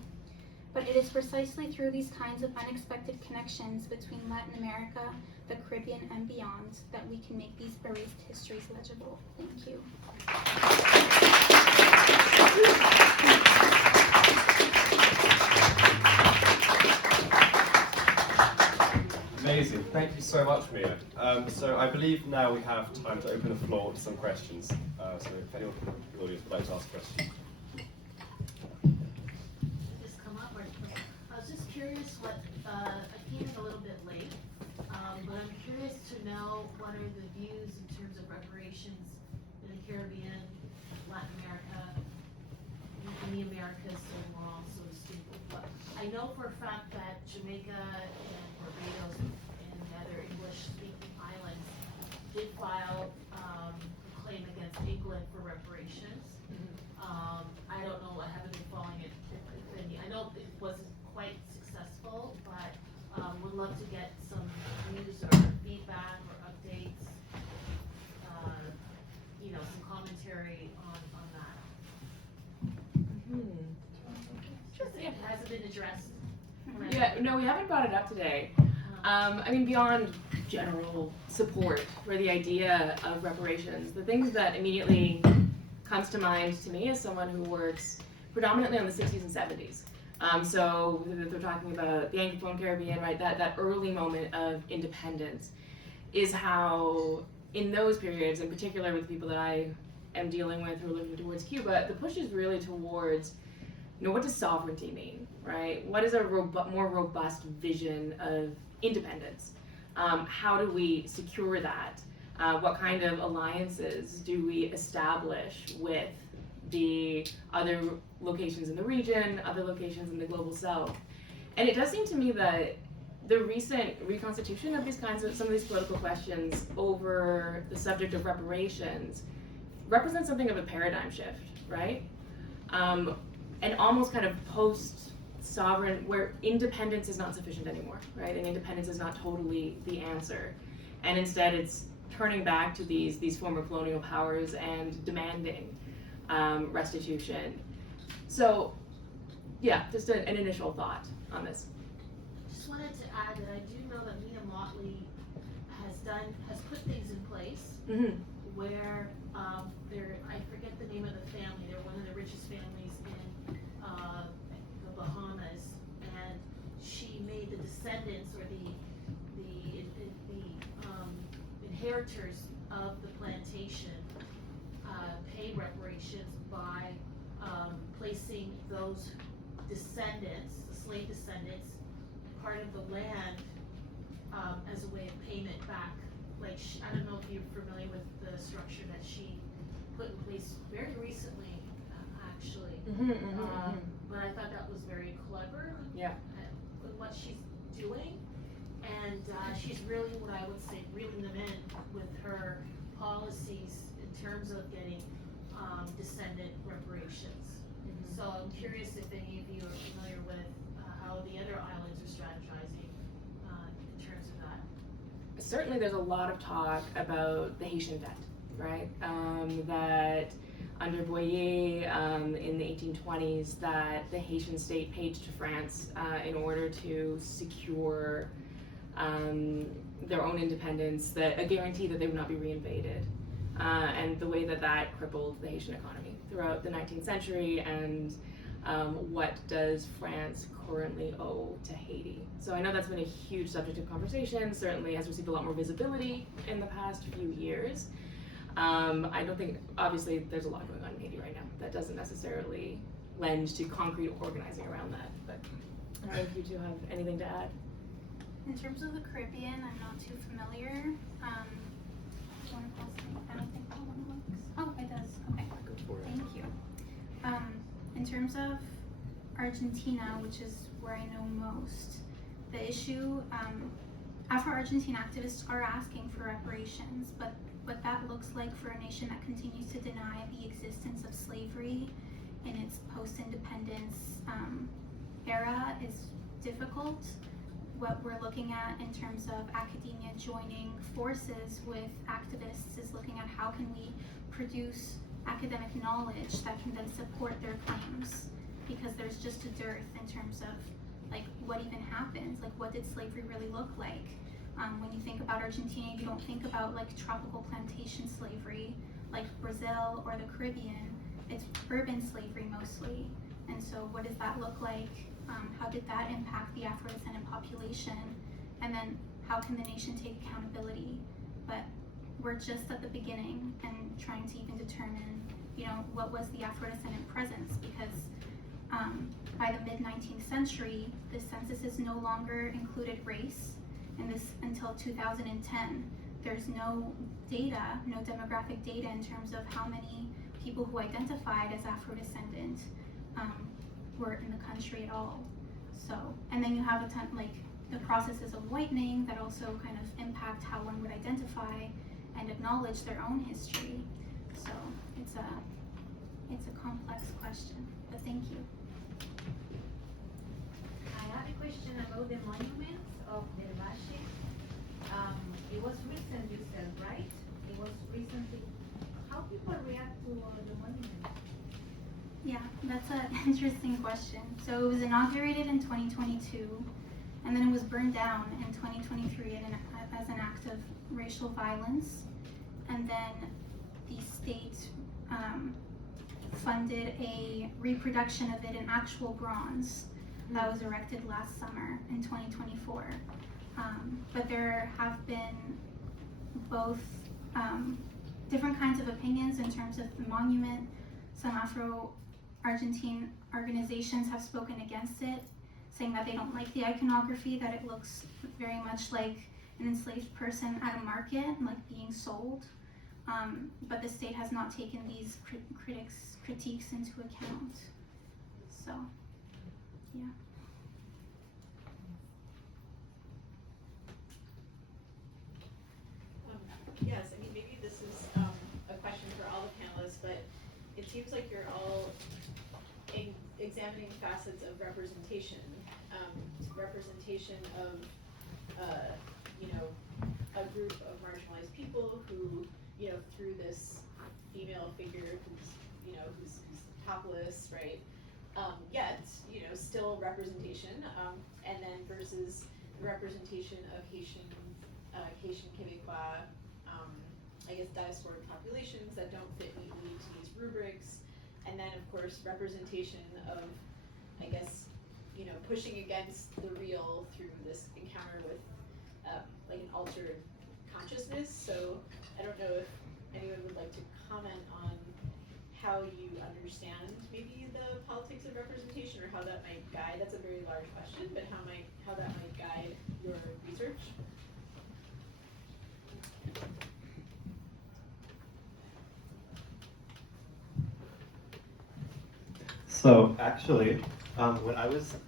But it is precisely through these kinds of unexpected connections between Latin America, the Caribbean, and beyond that we can make these erased histories legible. Thank you. Amazing. Thank you so much, Mia. So I believe now we have time to open the floor to some questions. So if anyone from the audience would like to ask a question. Just come up. I was just curious. curious what, I came in a little bit late, but I'm curious to know what are the views in terms of reparations in the Caribbean, Latin America, in the Americas, so more so to speak. But I know for a fact that Jamaica and Barbados and the other English-speaking islands did file a claim against England for reparations. I don't know, I haven't been following it, if any. I know it wasn't quite successful, but would love to get some views or feedback or updates, you know, some commentary on that. Sure, yeah. It hasn't been addressed. Yeah, no, we haven't brought it up today. I mean, beyond general support for the idea of reparations, the things that immediately comes to mind to me as someone who works predominantly on the 60s and 70s. So they're talking about the Anglophone Caribbean, right? That early moment of independence is how, in those periods, in particular with people that I am dealing with who are looking towards Cuba, the push is really towards, you know, what does sovereignty mean, right? What is a more robust vision of independence? How do we secure that? What kind of alliances do we establish with the other locations in the region, other locations in the global south? And it does seem to me that the recent reconstitution of some of these political questions over the subject of reparations represents something of a paradigm shift, right? And almost kind of post-sovereign, where independence is not sufficient anymore, right? And independence is not totally the answer. And instead it's turning back to these former colonial powers and demanding restitution. So, yeah, just an initial thought on this. Just wanted to add that I do know that Mia Motley has put things in place where I forget the name of the family. They're one of the richest families in the Bahamas, and she made the descendants or the inheritors of the plantation pay reparations by placing those descendants, the slave descendants, part of the land as a way of payment back. Like, I don't know if you're familiar with the structure that she put in place very recently, actually. But I thought that was very clever. Yeah. With what she's doing. And she's really, what I would say, reeling them in with her policies in terms of getting descendant reparations. So I'm curious if any of you are familiar with how the other islands are strategizing in terms of that. Certainly there's a lot of talk about the Haitian debt, right? That under Boyer in the 1820s, that the Haitian state paid to France in order to secure their own independence, that a guarantee that they would not be reinvaded, and the way that crippled the Haitian economy throughout the 19th century, and what does France currently owe to Haiti? So I know that's been a huge subject of conversation, certainly has received a lot more visibility in the past few years. I don't think, obviously there's a lot going on in Haiti right now that doesn't necessarily lend to concrete organizing around that, but I don't know if you two have anything to add. In terms of the Caribbean, I'm not too familiar. Do you want to pause me? I don't think that one works. Oh, it does. Okay. Go for it. Thank you. In terms of Argentina, which is where I know most, the issue, Afro-Argentine activists are asking for reparations, but what that looks like for a nation that continues to deny the existence of slavery in its post-independence era is difficult. What we're looking at in terms of academia joining forces with activists is looking at how can we produce academic knowledge that can then support their claims, because there's just a dearth in terms of like what even happens, like what did slavery really look like. When you think about Argentina, you don't think about like tropical plantation slavery like Brazil or the Caribbean. It's urban slavery mostly. And so what does that look like? How did that impact the Afro-descendant population? And then how can the nation take accountability? But we're just at the beginning and trying to even determine, you know, what was the Afro-descendant presence, because by the mid-19th century, the censuses no longer included race, and this until 2010. There's no data, no demographic data in terms of how many people who identified as Afro-descendant were in the country at all. So, and then you have a ton, like the processes of whitening that also kind of impact how one would identify and acknowledge their own history. So it's a complex question, but thank you. I have a question about the monuments of the Valle. It was recent, you said, right? It was recently. How people react to the monuments? Yeah, that's an interesting question. So it was inaugurated in 2022, and then it was burned down in 2023 as an act of racial violence. And then the state funded a reproduction of it in actual bronze that was erected last summer in 2024. But there have been both different kinds of opinions in terms of the monument. Some Afro-Argentine organizations have spoken against it, saying that they don't like the iconography, that it looks very much like an enslaved person at a market, like being sold. But the state has not taken these critiques into account. So, yeah. Yes, I mean, maybe this is a question for all the panelists, but it seems like you're all examining facets of representation, representation of, a group of marginalized people who, through this female figure who's topless, right? Yet, still representation, and then versus the representation of Haitian Québécois, I guess diasporic populations that don't fit neatly to these rubrics, and then of course representation of, I guess, pushing against the real through this encounter with like an altered consciousness. So I don't know if anyone would like to comment on how you understand maybe the politics of representation, or how that might guide. That's a very large question, but how that might guide your research. So actually, when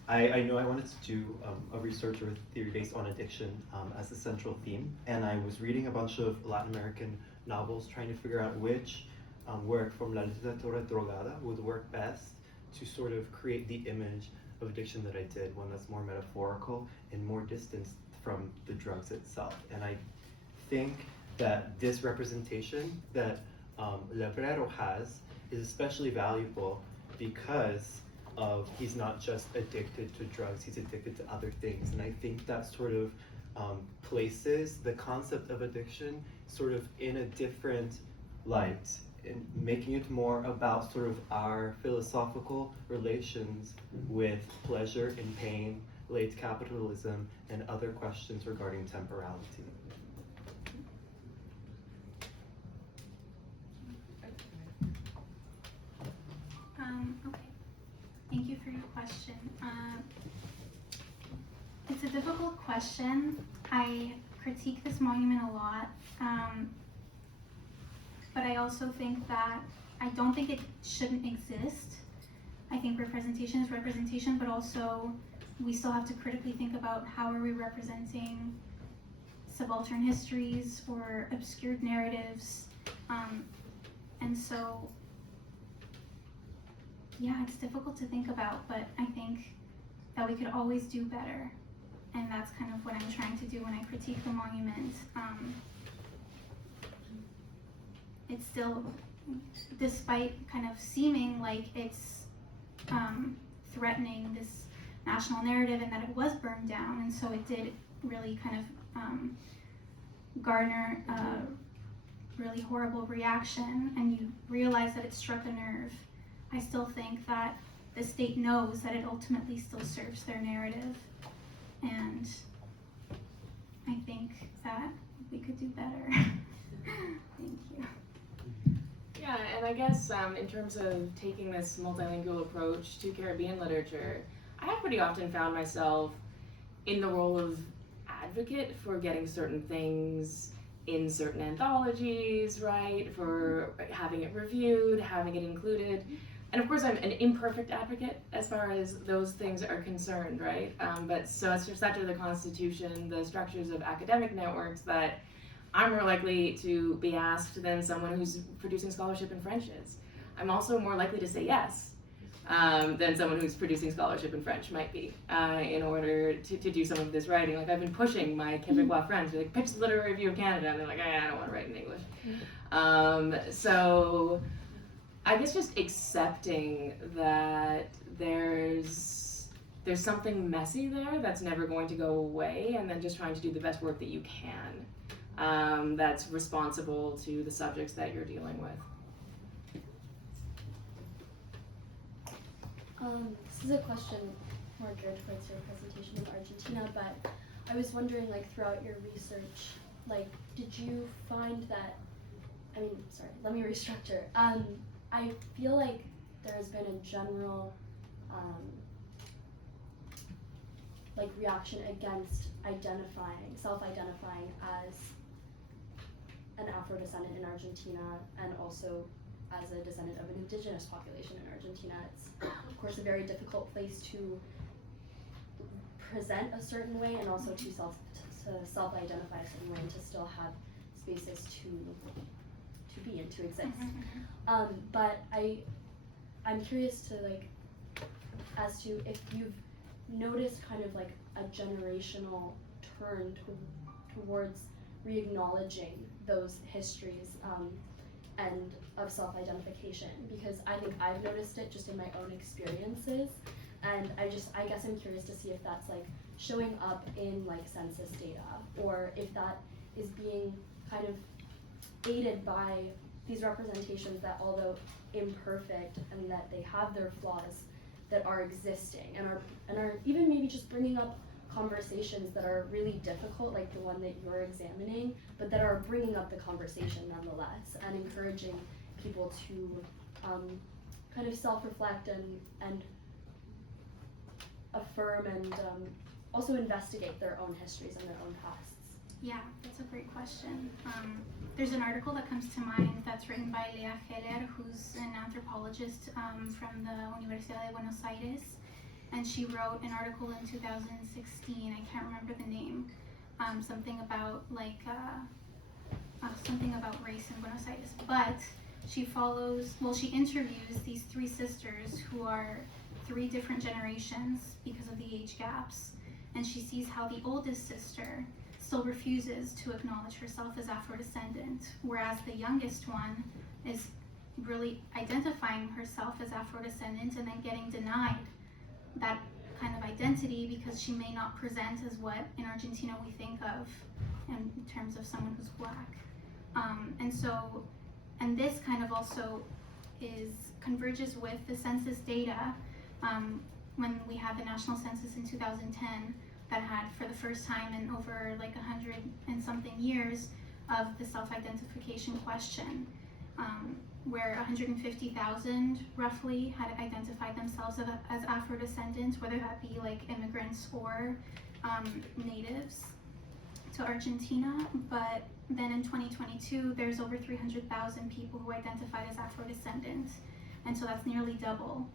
I knew I wanted to do a research or a theory based on addiction as a central theme, and I was reading a bunch of Latin American novels trying to figure out which work from La Literatura Drogada would work best to sort of create the image of addiction that I did, one that's more metaphorical and more distanced from the drugs itself. And I think that this representation that Lebrero has is especially valuable because he's not just addicted to drugs, he's addicted to other things. And I think that sort of places the concept of addiction sort of in a different light, in making it more about sort of our philosophical relations with pleasure and pain, late capitalism, and other questions regarding temporality. Okay, thank you for your question. It's a difficult question. I critique this monument a lot, but I also think that I don't think it shouldn't exist. I think representation is representation, but also we still have to critically think about how are we representing subaltern histories or obscured narratives, and so yeah, it's difficult to think about, but I think that we could always do better, and that's kind of what I'm trying to do when I critique the monument. It's still, despite kind of seeming like it's threatening this national narrative and that it was burned down, and so it did really kind of garner a really horrible reaction, and you realize that it struck a nerve. I still think that the state knows that it ultimately still serves their narrative, and I think that we could do better. Thank you. Yeah, and I guess in terms of taking this multilingual approach to Caribbean literature, I have pretty often found myself in the role of advocate for getting certain things in certain anthologies, right? For having it reviewed, having it included. And of course, I'm an imperfect advocate as far as those things are concerned, right? But so it's just after the Constitution, the structures of academic networks, that I'm more likely to be asked than someone who's producing scholarship in French is. I'm also more likely to say yes than someone who's producing scholarship in French might be in order to do some of this writing. Like I've been pushing my Quebecois friends to like pitch the literary review of Canada, and they're like, I don't want to write in English. So I guess just accepting that there's something messy there that's never going to go away, and then just trying to do the best work that you can that's responsible to the subjects that you're dealing with. This is a question more geared towards your presentation of Argentina, but I was wondering, like, throughout your research, like, did you find that, let me restructure. I feel like there has been a general, like, reaction against self-identifying as an Afro-descendant in Argentina, and also as a descendant of an indigenous population in Argentina. It's, of course, a very difficult place to present a certain way, and also to self-identify a certain way, and to still have spaces to be and to exist. But I'm curious to, like, as to if you've noticed kind of like a generational turn towards re-acknowledging those histories and of self-identification, because I think I've noticed it just in my own experiences, and I guess I'm curious to see if that's like showing up in like census data, or if that is being kind of aided by these representations that, although imperfect and that they have their flaws, that are existing and are even maybe just bringing up conversations that are really difficult, like the one that you're examining, but that are bringing up the conversation nonetheless, and encouraging people to kind of self-reflect and affirm and also investigate their own histories and their own pasts. Yeah, that's a great question. There's an article that comes to mind that's written by Lea Heller, who's an anthropologist from the Universidad de Buenos Aires, and she wrote an article in 2016. I can't remember the name. Something about like something about race in Buenos Aires. But she interviews these three sisters who are three different generations because of the age gaps, and she sees how the oldest sister still refuses to acknowledge herself as Afro-descendant, whereas the youngest one is really identifying herself as Afro-descendant and then getting denied that kind of identity because she may not present as what in Argentina we think of in terms of someone who's Black. And this kind of also converges with the census data when we had the national census in 2010 that had, for the first time in over like 100 and something years, of the self-identification question, where 150,000 roughly had identified themselves as Afro-descendants, whether that be like immigrants or natives to Argentina. But then in 2022, there's over 300,000 people who identified as Afro-descendants, and so that's nearly double.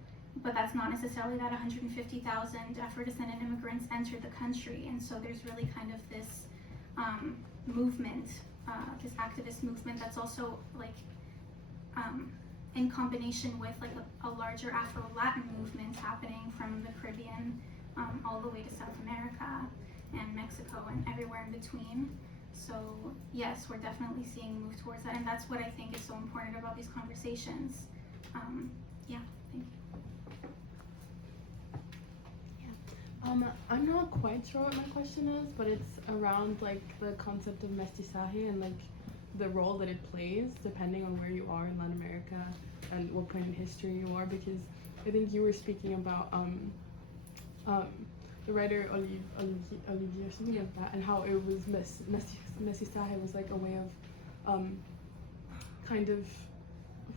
But that's not necessarily that 150,000 Afro-descendant immigrants entered the country, and so there's really kind of this movement, this activist movement that's also like in combination with like a larger Afro-Latin movement happening from the Caribbean all the way to South America and Mexico and everywhere in between. So yes, we're definitely seeing a move towards that, and that's what I think is so important about these conversations. Yeah, thank you. I'm not quite sure what my question is, but it's around like the concept of mestizaje and like the role that it plays depending on where you are in Latin America and what point in history you are, because I think you were speaking about the writer Olivier or something like that, and how it was mestizaje was like a way of kind of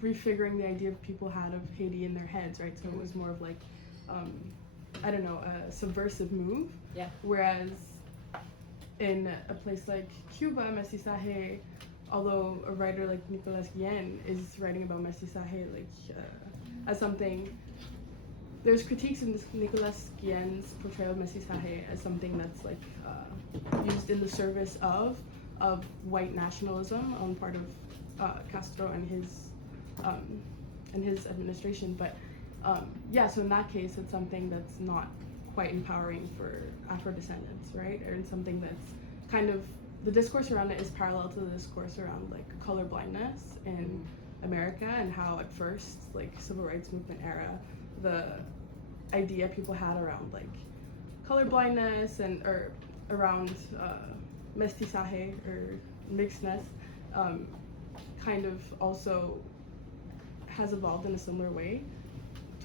refiguring the idea of people had of Haiti in their heads, right? So it was more of like, I don't know, a subversive move. Yeah. Whereas in a place like Cuba, mestizaje, although a writer like Nicolas Guillen is writing about mestizaje like as something, there's critiques in Nicolas Guillen's portrayal of mestizaje as something that's like used in the service of white nationalism on part of Castro and his administration. But yeah, so in that case, it's something that's not quite empowering for Afro-descendants, right? Or something that's kind of, the discourse around it is parallel to the discourse around like color blindness in America, and how at first, like civil rights movement era, the idea people had around like color blindness and or around mestizaje or mixedness kind of also has evolved in a similar way,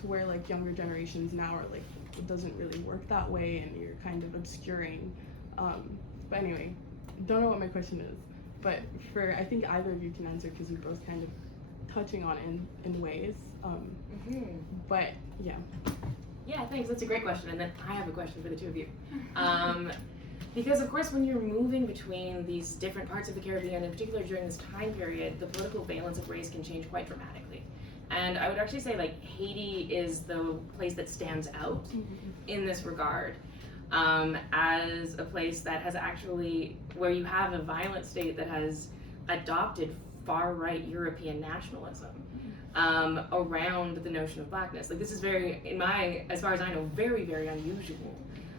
to where like younger generations now are like, it doesn't really work that way and you're kind of obscuring. But anyway, don't know what my question is, but for, I think either of you can answer because you're both kind of touching on it in ways. But yeah. Yeah, thanks. That's a great question. And then I have a question for the two of you. Because of course, when you're moving between these different parts of the Caribbean, in particular during this time period, the political valence of race can change quite dramatically. And I would actually say like Haiti is the place that stands out in this regard, as a place that has actually, where you have a violent state that has adopted far-right European nationalism around the notion of blackness. Like this is very, in my, as far as I know, very, very unusual.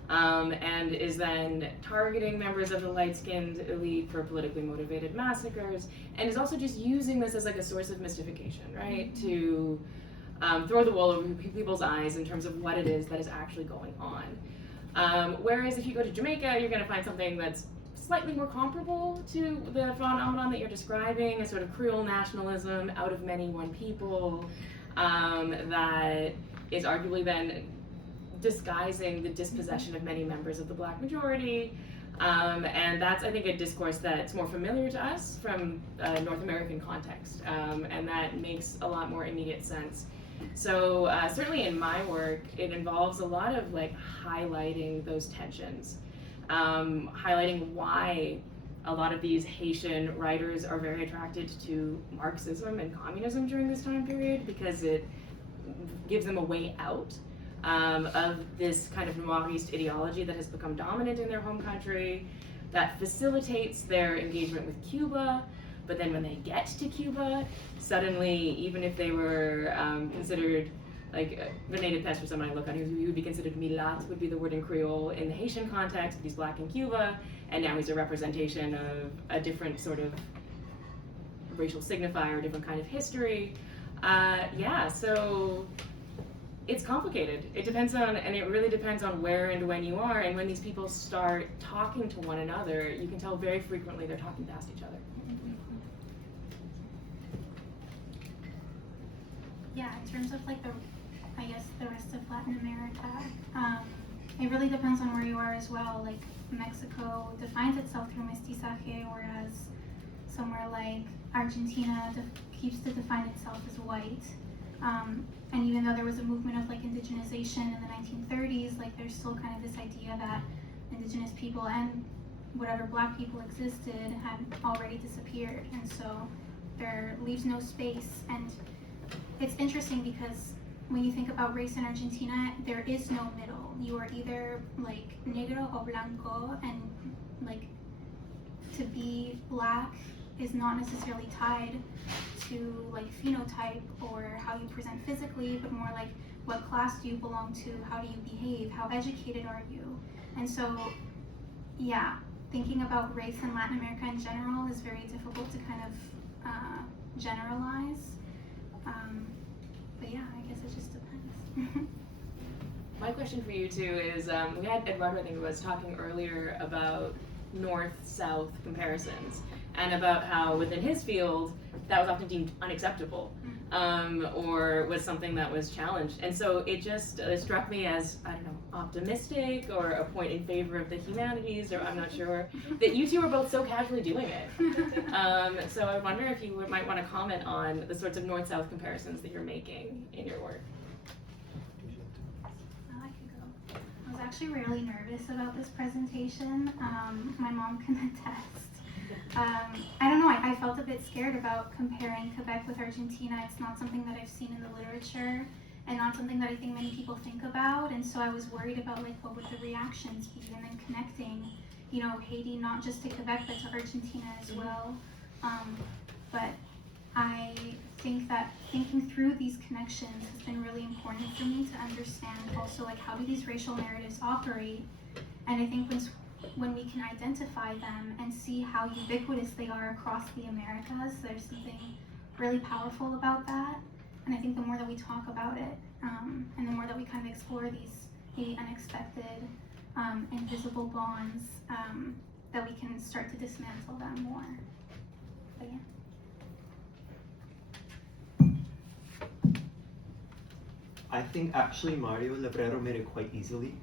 And is then targeting members of the light-skinned elite for politically motivated massacres, and is also just using this as like a source of mystification, right? To throw the wool over people's eyes in terms of what it is that is actually going on. Whereas if you go to Jamaica, you're going to find something that's slightly more comparable to the phenomenon that you're describing, a sort of Creole nationalism out of many one people, that is arguably then disguising the dispossession of many members of the black majority. And that's, I think, a discourse that's more familiar to us from a North American context, and that makes a lot more immediate sense. So certainly in my work, it involves a lot of like highlighting those tensions, highlighting why a lot of these Haitian writers are very attracted to Marxism and communism during this time period, because it gives them a way out of this kind of noiriste ideology that has become dominant in their home country, that facilitates their engagement with Cuba. But then when they get to Cuba, suddenly, even if they were considered, like the native pest for someone I look on, he would be considered mulat, would be the word in Creole in the Haitian context, but he's black in Cuba, and now he's a representation of a different sort of racial signifier, a different kind of history. Yeah, so it's complicated. It depends on, and it really depends on where and when you are, and when these people start talking to one another, you can tell very frequently they're talking past each other. Yeah, in terms of like the, I guess the rest of Latin America, it really depends on where you are as well. Like Mexico defines itself through mestizaje, whereas somewhere like Argentina keeps to define itself as white. And even though there was a movement of like indigenization in the 1930s, like there's still kind of this idea that indigenous people and whatever black people existed had already disappeared, and so there leaves no space. And it's interesting because when you think about race in Argentina, there is no middle. You are either like negro or blanco, and like to be black is not necessarily tied to like phenotype or how you present physically, but more like what class do you belong to, how do you behave, how educated are you. And so yeah, thinking about race in Latin America in general is very difficult to kind of generalize. But yeah, I guess it just depends. My question for you too is, we had Eduardo, I think, was talking earlier about north-south comparisons, and about how within his field that was often deemed unacceptable. or was something that was challenged. And so it just struck me as, I don't know, optimistic or a point in favor of the humanities, or I'm not sure, that you two are both so casually doing it. So I wonder if you might want to comment on the sorts of north-south comparisons that you're making in your work. I could go. I was actually really nervous about this presentation. My mom can attest. I don't know, I felt a bit scared about comparing Quebec with Argentina. It's not something that I've seen in the literature and not something that I think many people think about. And so I was worried about like what would the reactions be, and then connecting, you know, Haiti not just to Quebec but to Argentina as well. But I think that thinking through these connections has been really important for me to understand also like how do these racial narratives operate. And I think when we can identify them and see how ubiquitous they are across the Americas, there's something really powerful about that. And I think the more that we talk about it, and the more that we kind of explore these maybe unexpected, invisible bonds, that we can start to dismantle them more. But yeah. I think actually Mario Lebrero made it quite easy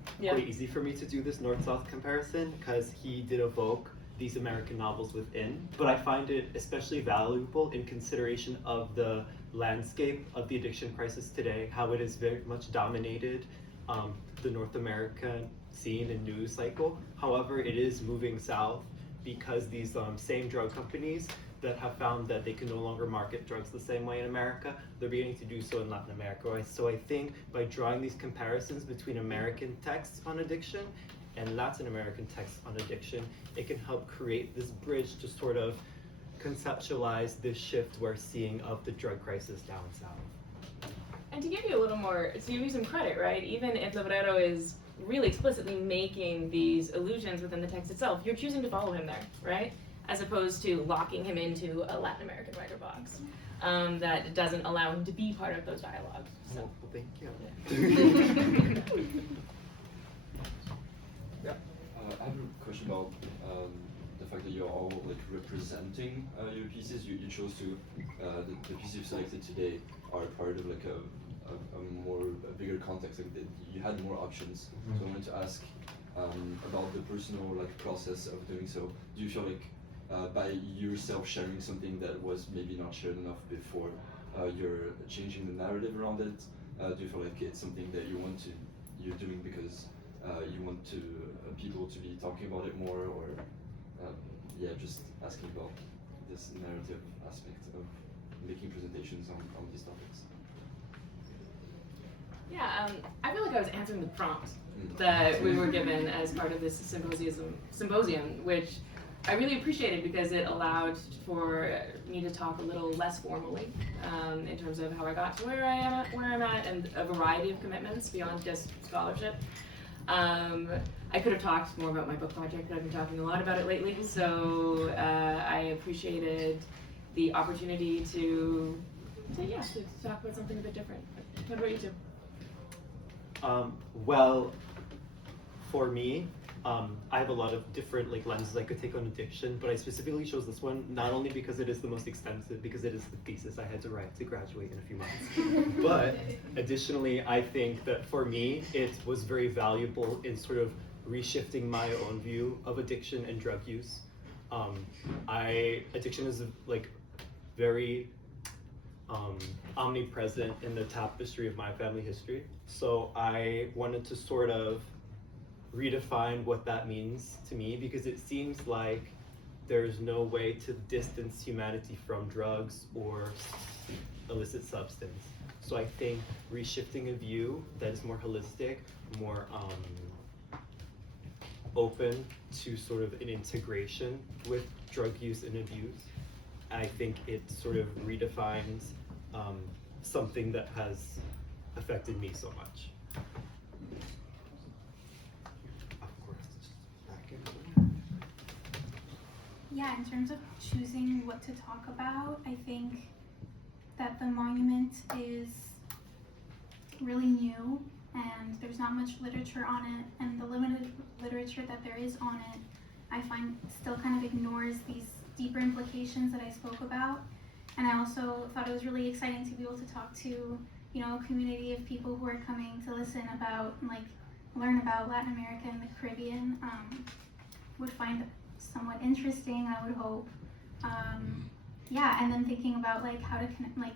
for me to do this north-south comparison, because he did evoke these American novels within, but I find it especially valuable in consideration of the landscape of the addiction crisis today, how it is very much dominated the North American scene and news cycle. However, it is moving south because these same drug companies that have found that they can no longer market drugs the same way in America, they're beginning to do so in Latin America. Right? So I think by drawing these comparisons between American texts on addiction and Latin American texts on addiction, it can help create this bridge to sort of conceptualize this shift we're seeing of the drug crisis down south. And to give you a little more, to give you some credit, right? Even if Lebrero is really explicitly making these allusions within the text itself, you're choosing to follow him there, right? As opposed to locking him into a Latin American writer box that doesn't allow him to be part of those dialogues. So. Well, thank you. Yeah. I have a question about the fact that you're all like representing your pieces. You chose to the pieces you've selected today are part of like a bigger context. Like you had more options. So I wanted to ask about the personal like process of doing so. Do you feel like by yourself sharing something that was maybe not shared enough before, you're changing the narrative around it? Do you feel like it's something that you're doing because you want to people to be talking about it more, or yeah, just asking about this narrative aspect of making presentations on these topics? Yeah, I feel like I was answering the prompt that we were given as part of this symposium, which I really appreciated because it allowed for me to talk a little less formally in terms of how I got to where I'm at, and a variety of commitments beyond just scholarship. I could have talked more about my book project, but I've been talking a lot about it lately, so I appreciated the opportunity to talk about something a bit different. What about you two? Well, for me, I have a lot of different like lenses I could take on addiction, but I specifically chose this one not only because it is the most extensive, because it is the thesis I had to write to graduate in a few months, but additionally I think that for me it was very valuable in sort of reshifting my own view of addiction and drug use. Addiction is like very omnipresent in the tapestry of my family history, so I wanted to sort of redefine what that means to me, because it seems like there's no way to distance humanity from drugs or illicit substance. So I think reshifting a view that is more holistic, more open to sort of an integration with drug use and abuse, I think it sort of redefines something that has affected me so much. Yeah, in terms of choosing what to talk about, I think that the monument is really new and there's not much literature on it, and the limited literature that there is on it, I find still kind of ignores these deeper implications that I spoke about. And I also thought it was really exciting to be able to talk to, you know, a community of people who are coming to listen about, like, learn about Latin America and the Caribbean. Would find it somewhat interesting, I would hope. Yeah, and then thinking about like how to connect, like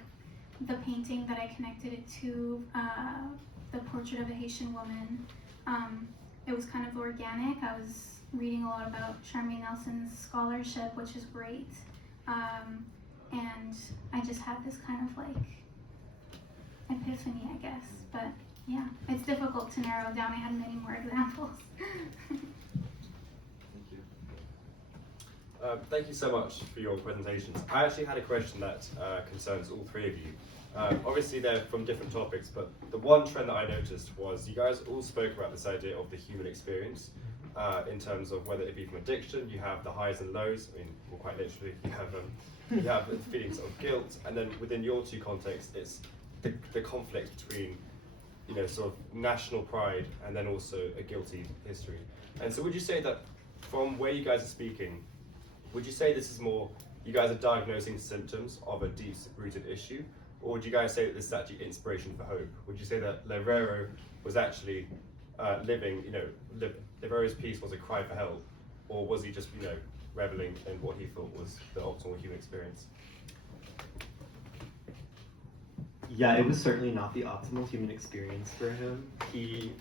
the painting that I connected it to the portrait of a Haitian woman. It was kind of organic. I was reading a lot about Charmaine Nelson's scholarship, which is great. And I just had this kind of like epiphany, I guess. But yeah, it's difficult to narrow down. I had many more examples. Thank you so much for your presentations. I actually had a question that concerns all three of you. Obviously they're from different topics, but the one trend that I noticed was you guys all spoke about this idea of the human experience in terms of whether it be from addiction, you have the highs and lows, I mean, well, quite literally, you have the feelings of guilt, and then within your two contexts, it's the conflict between, you know, sort of national pride and then also a guilty history. And so would you say that from where you guys are speaking, would you say this is more, you guys are diagnosing symptoms of a deep-rooted issue, or would you guys say that this is actually inspiration for hope? Would you say that Lerero was actually living, you know, Levero's piece was a cry for help, or was he just, you know, reveling in what he thought was the optimal human experience? Yeah, it was certainly not the optimal human experience for him. He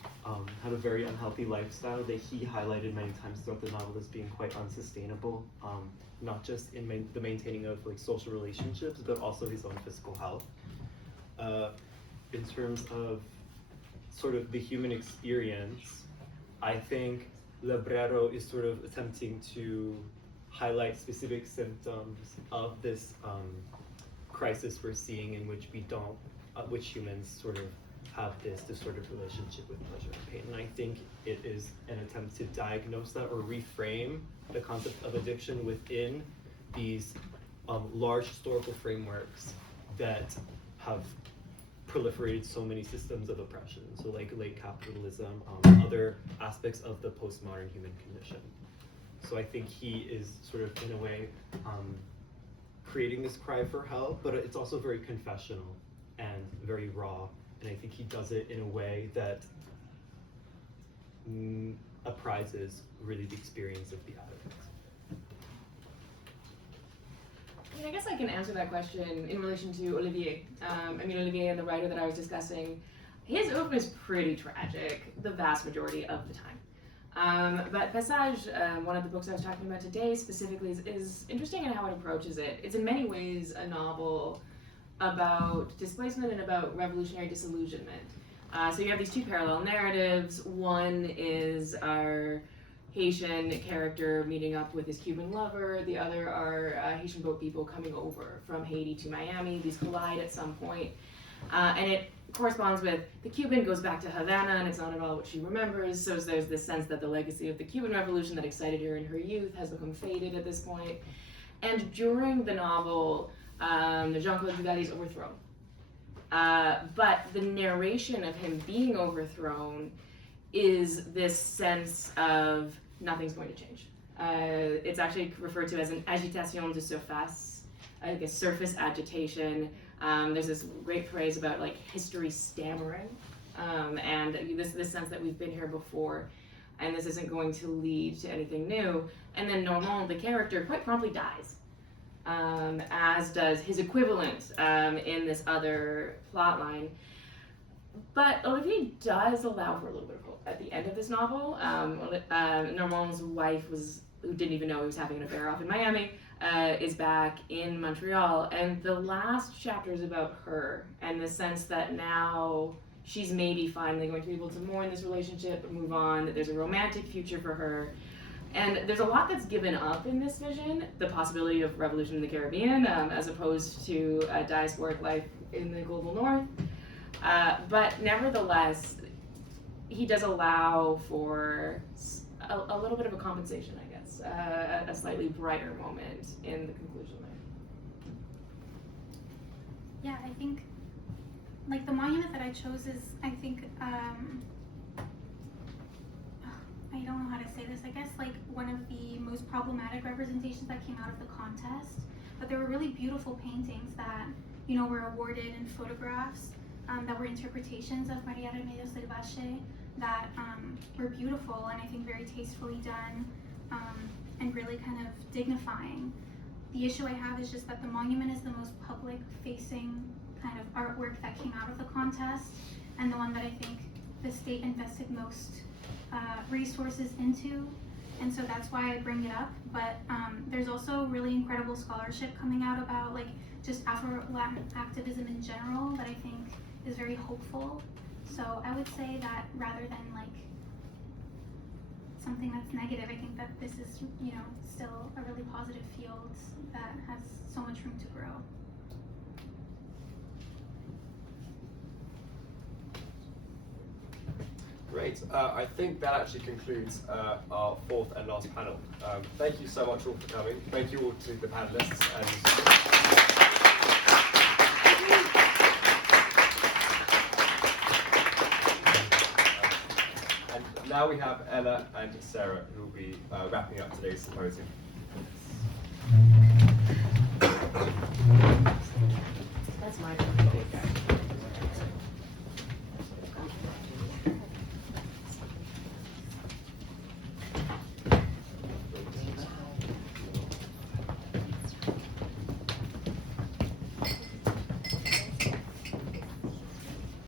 had a very unhealthy lifestyle that he highlighted many times throughout the novel as being quite unsustainable, not just in the maintaining of like social relationships, but also his own physical health. In terms of sort of the human experience, I think Lebrero is sort of attempting to highlight specific symptoms of this crisis we're seeing, in which we don't, which humans sort of have this distorted relationship with pleasure and pain. And I think it is an attempt to diagnose that or reframe the concept of addiction within these large historical frameworks that have proliferated so many systems of oppression. So like late capitalism, other aspects of the postmodern human condition. So I think he is sort of, in a way, creating this cry for help, but it's also very confessional and very raw. And I think he does it in a way that apprises really the experience of the addict. I mean, I guess I can answer that question in relation to Olivier. Olivier and the writer that I was discussing, his oeuvre is pretty tragic the vast majority of the time. But Passage, one of the books I was talking about today specifically, is interesting in how it approaches it. It's in many ways a novel about displacement and about revolutionary disillusionment. So you have these two parallel narratives. One is our Haitian character meeting up with his Cuban lover. The other are Haitian boat people coming over from Haiti to Miami. These collide at some point. And it corresponds with the Cuban goes back to Havana, and it's not at all what she remembers. So there's this sense that the legacy of the Cuban Revolution that excited her in her youth has become faded at this point. And during the novel, Jean-Claude Duval is overthrown. But the narration of him being overthrown is this sense of nothing's going to change. It's actually referred to as an agitation de surface, like a surface agitation. There's this great phrase about like history stammering, and this sense that we've been here before, and this isn't going to lead to anything new. And then Normand, the character, quite promptly dies, as does his equivalent in this other plot line. But Olivier does allow for a little bit of hope at the end of this novel. Normand's wife, who didn't even know he was having an affair off in Miami, is back in Montreal, and the last chapter is about her and the sense that now she's maybe finally going to be able to mourn this relationship, move on, that there's a romantic future for her. And there's a lot that's given up in this vision, the possibility of revolution in the Caribbean, as opposed to a diasporic life in the global north. But nevertheless, he does allow for a little bit of a compensation, I guess, a slightly brighter moment in the conclusion there. Yeah, I think, like, the monument that I chose is, I think, I don't know how to say this, I guess, like, one of the most problematic representations that came out of the contest. but there were really beautiful paintings that, you know, were awarded, and photographs that were interpretations of Maria Remedios del Valle that were beautiful and I think very tastefully done, and really kind of dignifying. The issue I have is just that the monument is the most public-facing kind of artwork that came out of the contest, and the one that I think the state invested most resources into, and so that's why I bring it up. But there's also really incredible scholarship coming out about like just Afro-Latin activism in general that I think is very hopeful. So I would say that rather than like something that's negative, I think that this is, you know, still a really positive field that has so much room to grow. Great. I think that actually concludes our fourth and last panel. Thank you so much all for coming. Thank you all to the panelists. And now we have Ella and Sarah who will be wrapping up today's symposium.